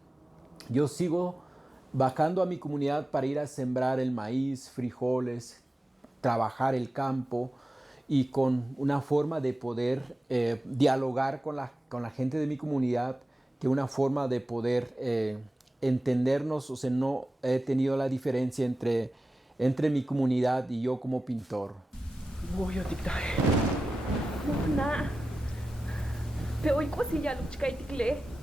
Yo sigo bajando a mi comunidad para ir a sembrar el maíz, frijoles, trabajar el campo y con una forma de poder dialogar con la gente de mi comunidad, que una forma de poder entendernos. O sea, no he tenido la diferencia entre mi comunidad y yo como pintor. Voy a dictar. Mona. Te oigo si ya lo chica y ticle.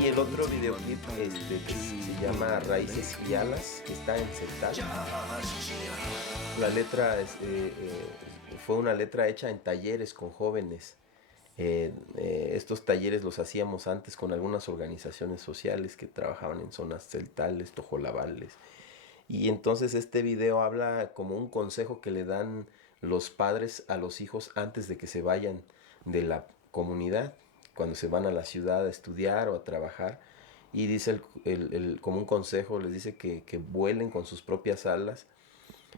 Y el otro videoclip que se llama Raíces y Alas, que está en Celtal. La letra fue una letra hecha en talleres con jóvenes. Estos talleres los hacíamos antes con algunas organizaciones sociales que trabajaban en zonas celtales, tojolabales. Y entonces este video habla como un consejo que le dan los padres a los hijos antes de que se vayan de la comunidad, cuando se van a la ciudad a estudiar o a trabajar. Y dice como un consejo, les dice que vuelen con sus propias alas,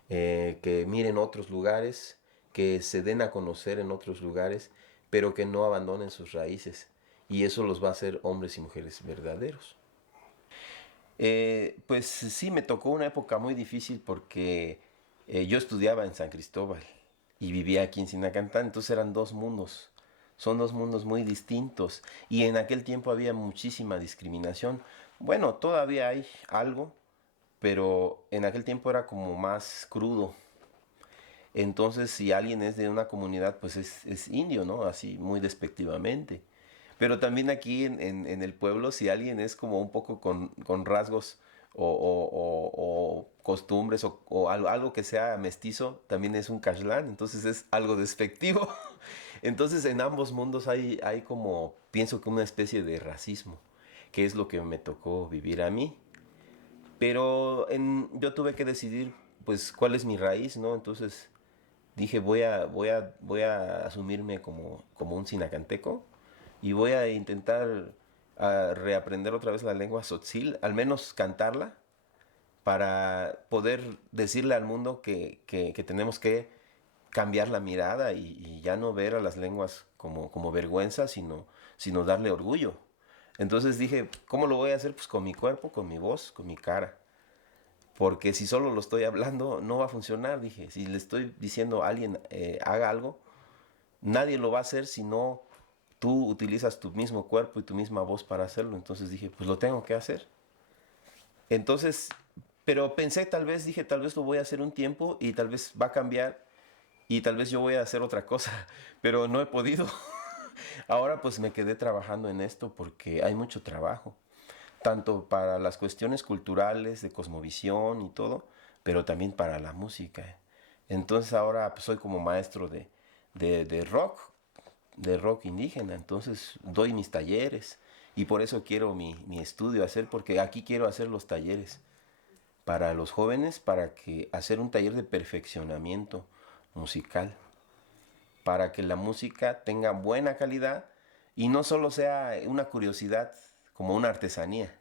que miren otros lugares, que se den a conocer en otros lugares, pero que no abandonen sus raíces. Y eso los va a hacer hombres y mujeres verdaderos. Pues sí, me tocó una época muy difícil porque yo estudiaba en San Cristóbal y vivía aquí en Sinacantán, entonces eran dos mundos. Son dos mundos muy distintos y en aquel tiempo había muchísima discriminación. Bueno, todavía hay algo, pero en aquel tiempo era como más crudo. Entonces, si alguien es de una comunidad, pues es indio, ¿no? Así, muy despectivamente. Pero también aquí en el pueblo, si alguien es como un poco con rasgos o costumbres o algo que sea mestizo, también es un cashlán, entonces es algo despectivo. Entonces en ambos mundos hay como, pienso que una especie de racismo, que es lo que me tocó vivir a mí. Pero yo tuve que decidir pues cuál es mi raíz, ¿no? Entonces dije voy a asumirme como un sinacanteco y voy a intentar reaprender otra vez la lengua tzotzil, al menos cantarla, para poder decirle al mundo que tenemos que cambiar la mirada y ya no ver a las lenguas como vergüenza, sino darle orgullo. Entonces dije, ¿cómo lo voy a hacer? Pues con mi cuerpo, con mi voz, con mi cara. Porque si solo lo estoy hablando, no va a funcionar, dije. Si le estoy diciendo a alguien, haga algo, nadie lo va a hacer si no tú utilizas tu mismo cuerpo y tu misma voz para hacerlo. Entonces dije, pues lo tengo que hacer. Entonces, pero pensé, tal vez lo voy a hacer un tiempo y tal vez va a cambiar y tal vez yo voy a hacer otra cosa, pero no he podido. Ahora pues me quedé trabajando en esto porque hay mucho trabajo, tanto para las cuestiones culturales, de cosmovisión y todo, pero también para la música. Entonces ahora pues soy como maestro de rock indígena, entonces doy mis talleres y por eso quiero mi estudio hacer, porque aquí quiero hacer los talleres para los jóvenes, para que hacer un taller de perfeccionamiento musical, para que la música tenga buena calidad y no solo sea una curiosidad como una artesanía.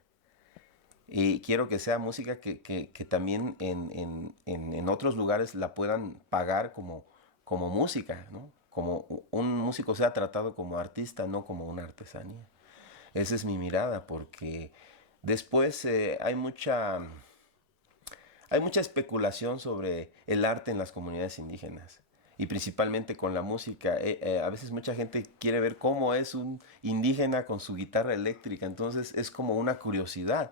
Y quiero que sea música que también en otros lugares la puedan pagar como música, ¿no? Como un músico sea tratado como artista, no como una artesanía. Esa es mi mirada, porque después hay mucha especulación sobre el arte en las comunidades indígenas y principalmente con la música. A veces mucha gente quiere ver cómo es un indígena con su guitarra eléctrica, entonces es como una curiosidad.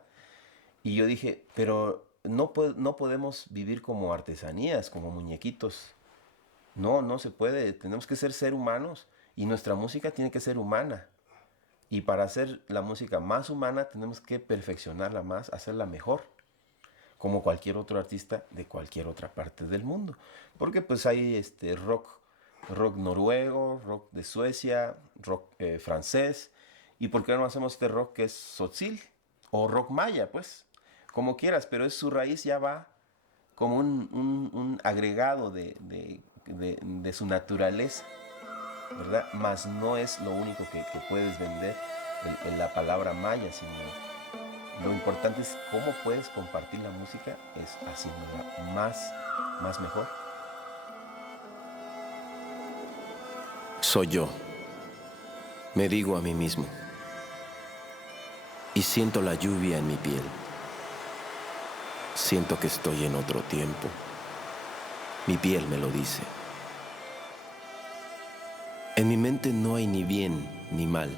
Y yo dije, pero no podemos vivir como artesanías, como muñequitos. No se puede, tenemos que ser humanos y nuestra música tiene que ser humana. Y para hacer la música más humana tenemos que perfeccionarla más, hacerla mejor, como cualquier otro artista de cualquier otra parte del mundo. Porque pues hay rock noruego, rock de Suecia, rock francés. ¿Y por qué no hacemos este rock que es tzotzil? O rock maya, pues, como quieras, pero su raíz ya va como un agregado de su naturaleza, ¿verdad? Mas no es lo único que puedes vender en la palabra maya, sino lo importante es cómo puedes compartir la música, es haciéndola más mejor. Soy yo, me digo a mí mismo, y siento la lluvia en mi piel. Siento que estoy en otro tiempo. Mi piel me lo dice. En mi mente no hay ni bien ni mal,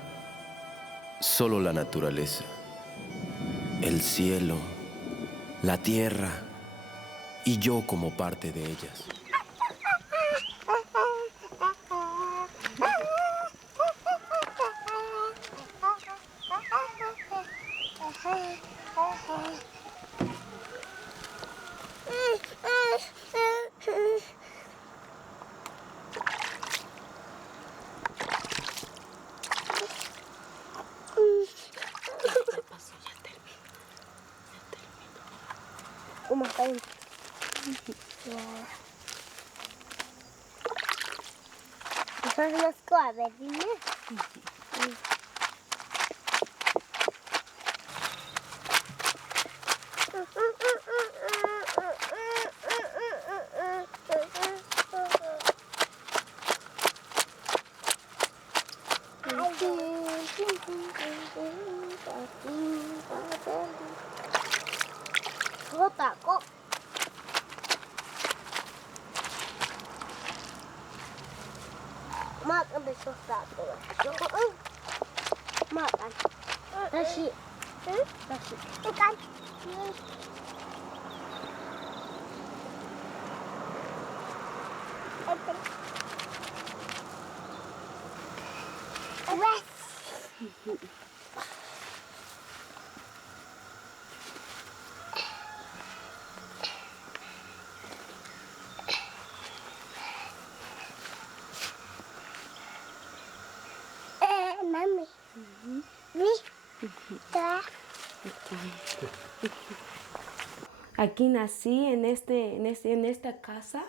solo la naturaleza, el cielo, la tierra y yo como parte de ellas. conozco, a ver, dime. Taco. Makan besok taco. Makan. Nasi. Nasi. Ikan. Mami. Aquí nací en esta casa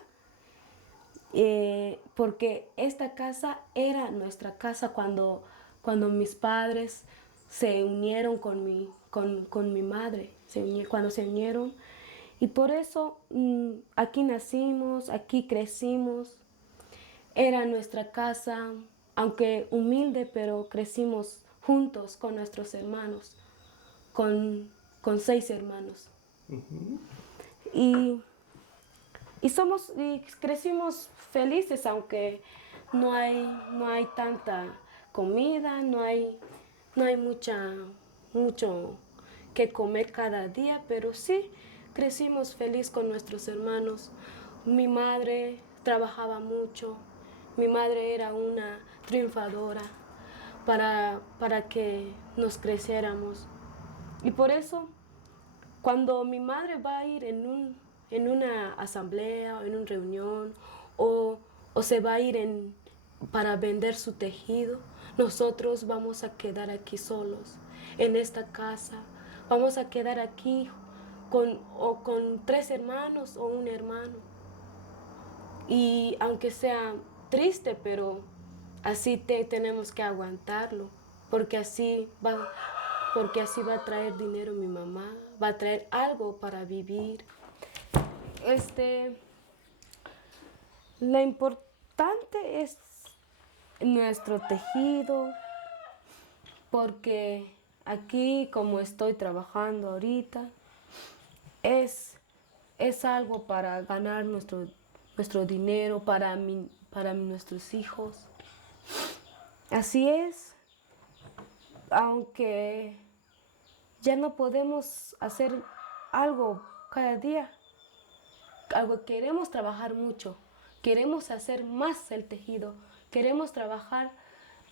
porque esta casa era nuestra casa cuando mis padres se unieron con mi madre, cuando se unieron. Y por eso aquí nacimos, aquí crecimos. Era nuestra casa, aunque humilde, pero crecimos juntos con nuestros hermanos, con 6 hermanos. Y crecimos felices, aunque no hay tanta comida, no hay mucho que comer cada día, pero sí crecimos felices con nuestros hermanos. Mi madre trabajaba mucho, mi madre era una triunfadora para que nos creciéramos. Y por eso, cuando mi madre va a ir en una asamblea o en una reunión o se va a ir para vender su tejido, nosotros vamos a quedar aquí solos, en esta casa. Vamos a quedar aquí con 3 hermanos o un hermano. Y aunque sea triste, pero así tenemos que aguantarlo, porque así va a traer dinero mi mamá, va a traer algo para vivir. Lo importante es nuestro tejido, porque aquí, como estoy trabajando ahorita, es algo para ganar nuestro dinero, para nuestros hijos. Así es, aunque ya no podemos hacer algo cada día, queremos trabajar mucho, queremos hacer más el tejido, queremos trabajar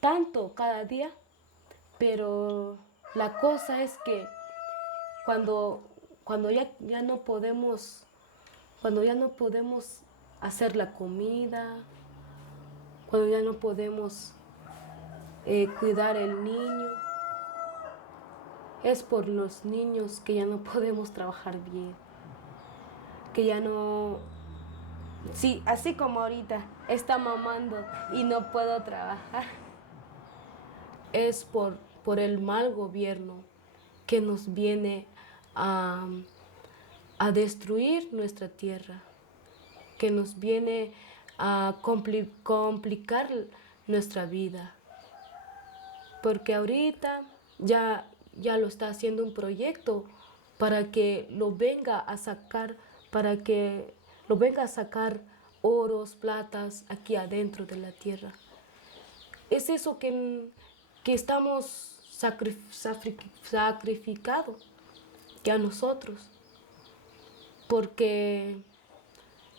tanto cada día, pero la cosa es que cuando ya no podemos hacer la comida, cuando ya no podemos cuidar el niño, es por los niños que ya no podemos trabajar bien, que ya no... Sí, así como ahorita está mamando y no puedo trabajar, es por el mal gobierno que nos viene a destruir nuestra tierra, que nos viene a complicar nuestra vida. Porque ahorita ya lo está haciendo un proyecto para que lo venga a sacar, oros, platas aquí adentro de la tierra. Es eso que estamos sacrificado que a nosotros, porque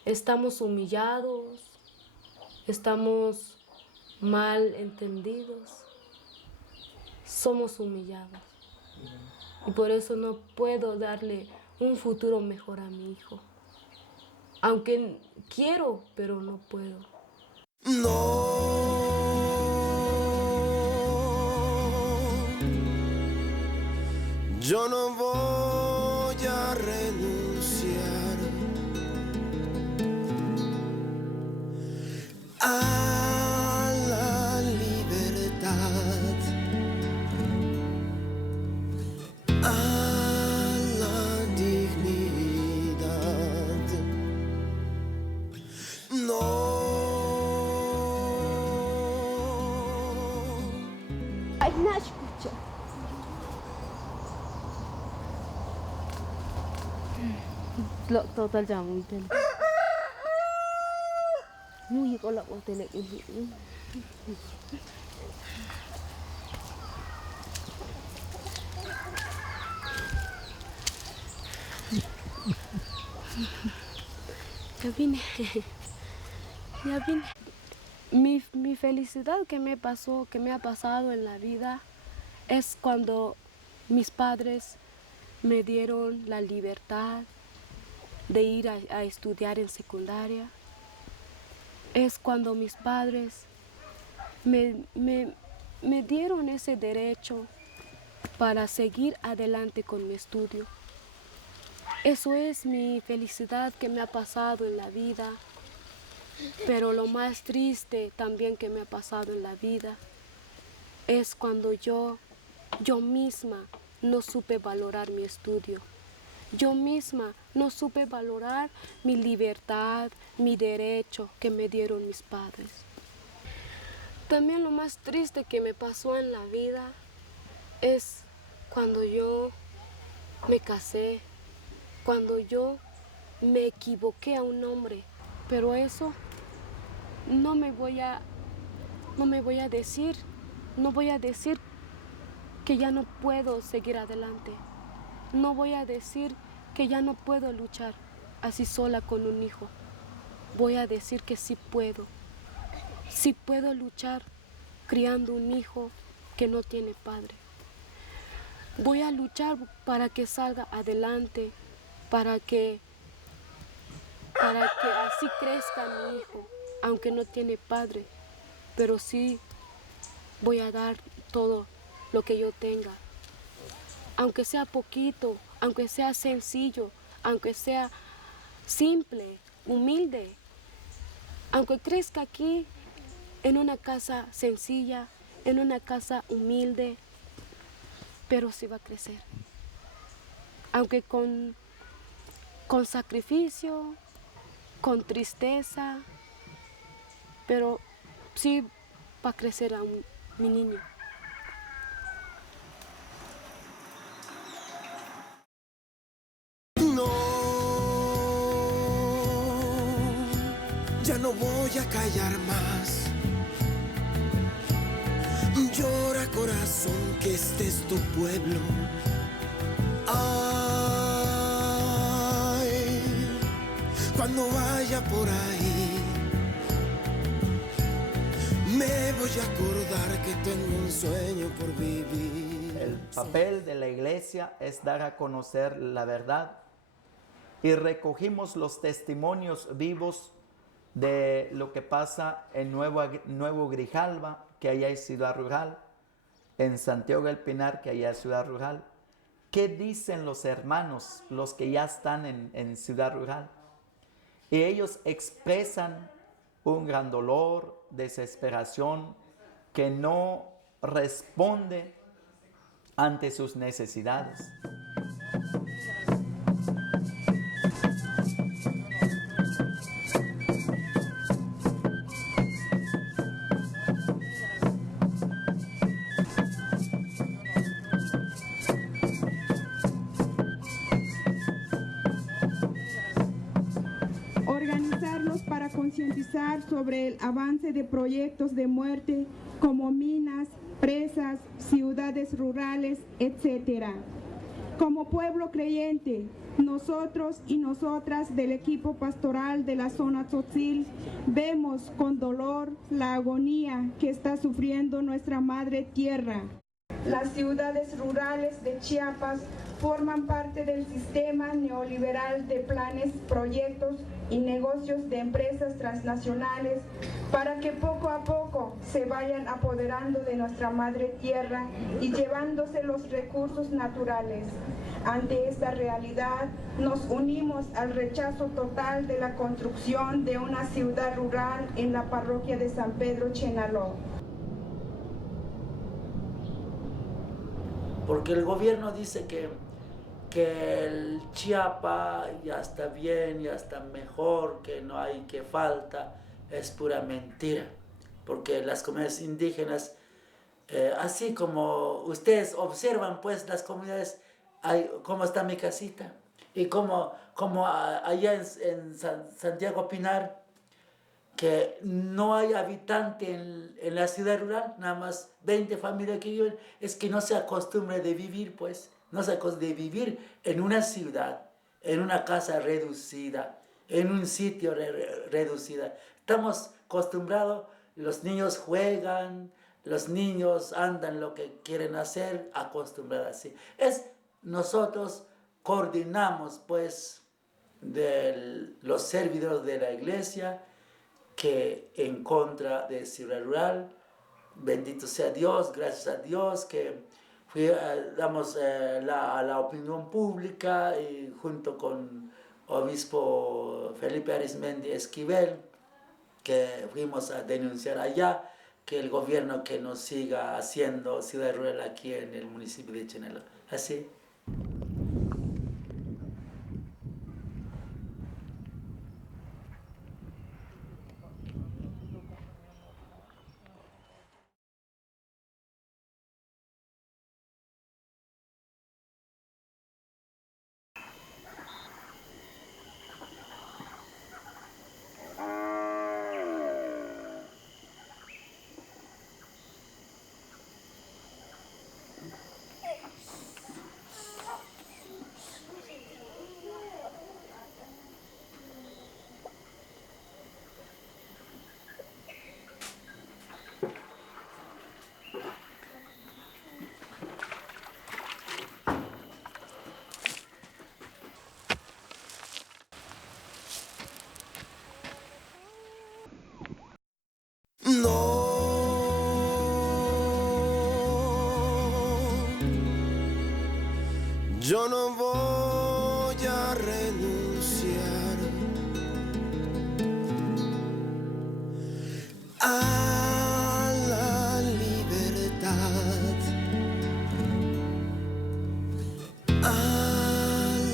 estamos humillados, estamos mal entendidos, somos humillados. Y por eso no puedo darle un futuro mejor a mi hijo. Aunque quiero, pero no puedo. Yo no voy a renunciar a la No escucho. Total ya muy bien. Muy con la botella. Ya vine. Ya vine. Mi felicidad que me ha pasado en la vida es cuando mis padres me dieron la libertad de ir a estudiar en secundaria. Es cuando mis padres me dieron ese derecho para seguir adelante con mi estudio. Eso es mi felicidad que me ha pasado en la vida, pero lo más triste también que me ha pasado en la vida es cuando yo misma no supe valorar mi estudio. Yo misma no supe valorar mi libertad, mi derecho que me dieron mis padres. También lo más triste que me pasó en la vida es cuando yo me casé, cuando yo me equivoqué a un hombre, pero eso no voy a decir que ya no puedo seguir adelante. No voy a decir que ya no puedo luchar así sola con un hijo. Voy a decir que sí puedo. Sí puedo luchar criando un hijo que no tiene padre. Voy a luchar para que salga adelante, para que así crezca mi hijo, aunque no tiene padre, pero sí voy a dar todo lo que yo tenga. Aunque sea poquito, aunque sea sencillo, aunque sea simple, humilde, aunque crezca aquí en una casa sencilla, en una casa humilde, pero sí va a crecer. Aunque con sacrificio, con tristeza, pero sí va a crecer a mi niño. Ya no voy a callar más. Llora, corazón, que este es tu pueblo. Ay, cuando vaya por ahí, me voy a acordar que tengo un sueño por vivir. El papel de la iglesia es dar a conocer la verdad, y recogimos los testimonios vivos de lo que pasa en Nuevo Grijalva, que allá es ciudad rural, en Santiago del Pinar, que allá es ciudad rural. ¿Qué dicen los hermanos, los que ya están en ciudad rural? Y ellos expresan un gran dolor, desesperación, que no responde ante sus necesidades. Organizarnos para concientizar sobre el avance de proyectos de muerte como minas, presas, ciudades rurales, etc. Como pueblo creyente, nosotros y nosotras del equipo pastoral de la zona Tzotzil vemos con dolor la agonía que está sufriendo nuestra madre tierra. Las ciudades rurales de Chiapas forman parte del sistema neoliberal de planes, proyectos y negocios de empresas transnacionales para que poco a poco se vayan apoderando de nuestra madre tierra y llevándose los recursos naturales. Ante esta realidad, nos unimos al rechazo total de la construcción de una ciudad rural en la parroquia de San Pedro Chenaló. Porque el gobierno dice que el Chiapas ya está bien, ya está mejor, que no hay, que falta, es pura mentira. Porque las comunidades indígenas así como ustedes observan, pues, las comunidades, cómo está mi casita. Y como allá en Santiago Pinar, que no hay habitante en la ciudad rural, nada más 20 familias que viven, es que no se acostumbra de vivir, pues, no se acostumbra de vivir en una ciudad, en una casa reducida, en un sitio reducido. Estamos acostumbrados, los niños juegan, los niños andan lo que quieren hacer, acostumbrados así. Nosotros coordinamos, pues, de los servidores de la iglesia, que en contra de Ciudad Rural, bendito sea Dios, gracias a Dios, que damos a la opinión pública y junto con obispo Felipe Arismendi Esquivel, que fuimos a denunciar allá, que el gobierno que nos siga haciendo Ciudad Rural aquí en el municipio de Chinelo. Así. Yo no voy a renunciar a la libertad, a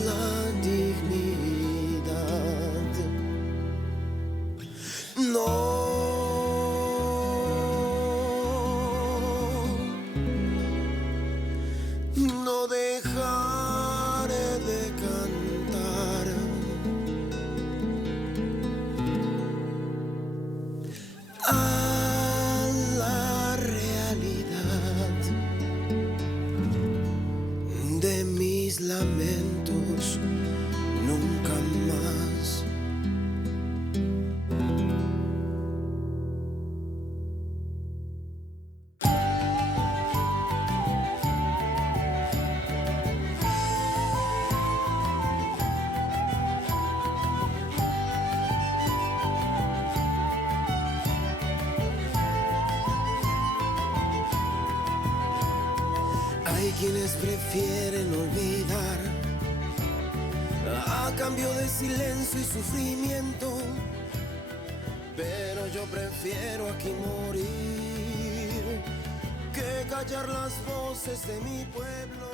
la dignidad. No dejaré de cantar a la realidad de mis lamentos nunca más. Hay quienes prefieren olvidar a cambio de silencio y sufrimiento, pero yo prefiero aquí morir que callar las voces de mi pueblo.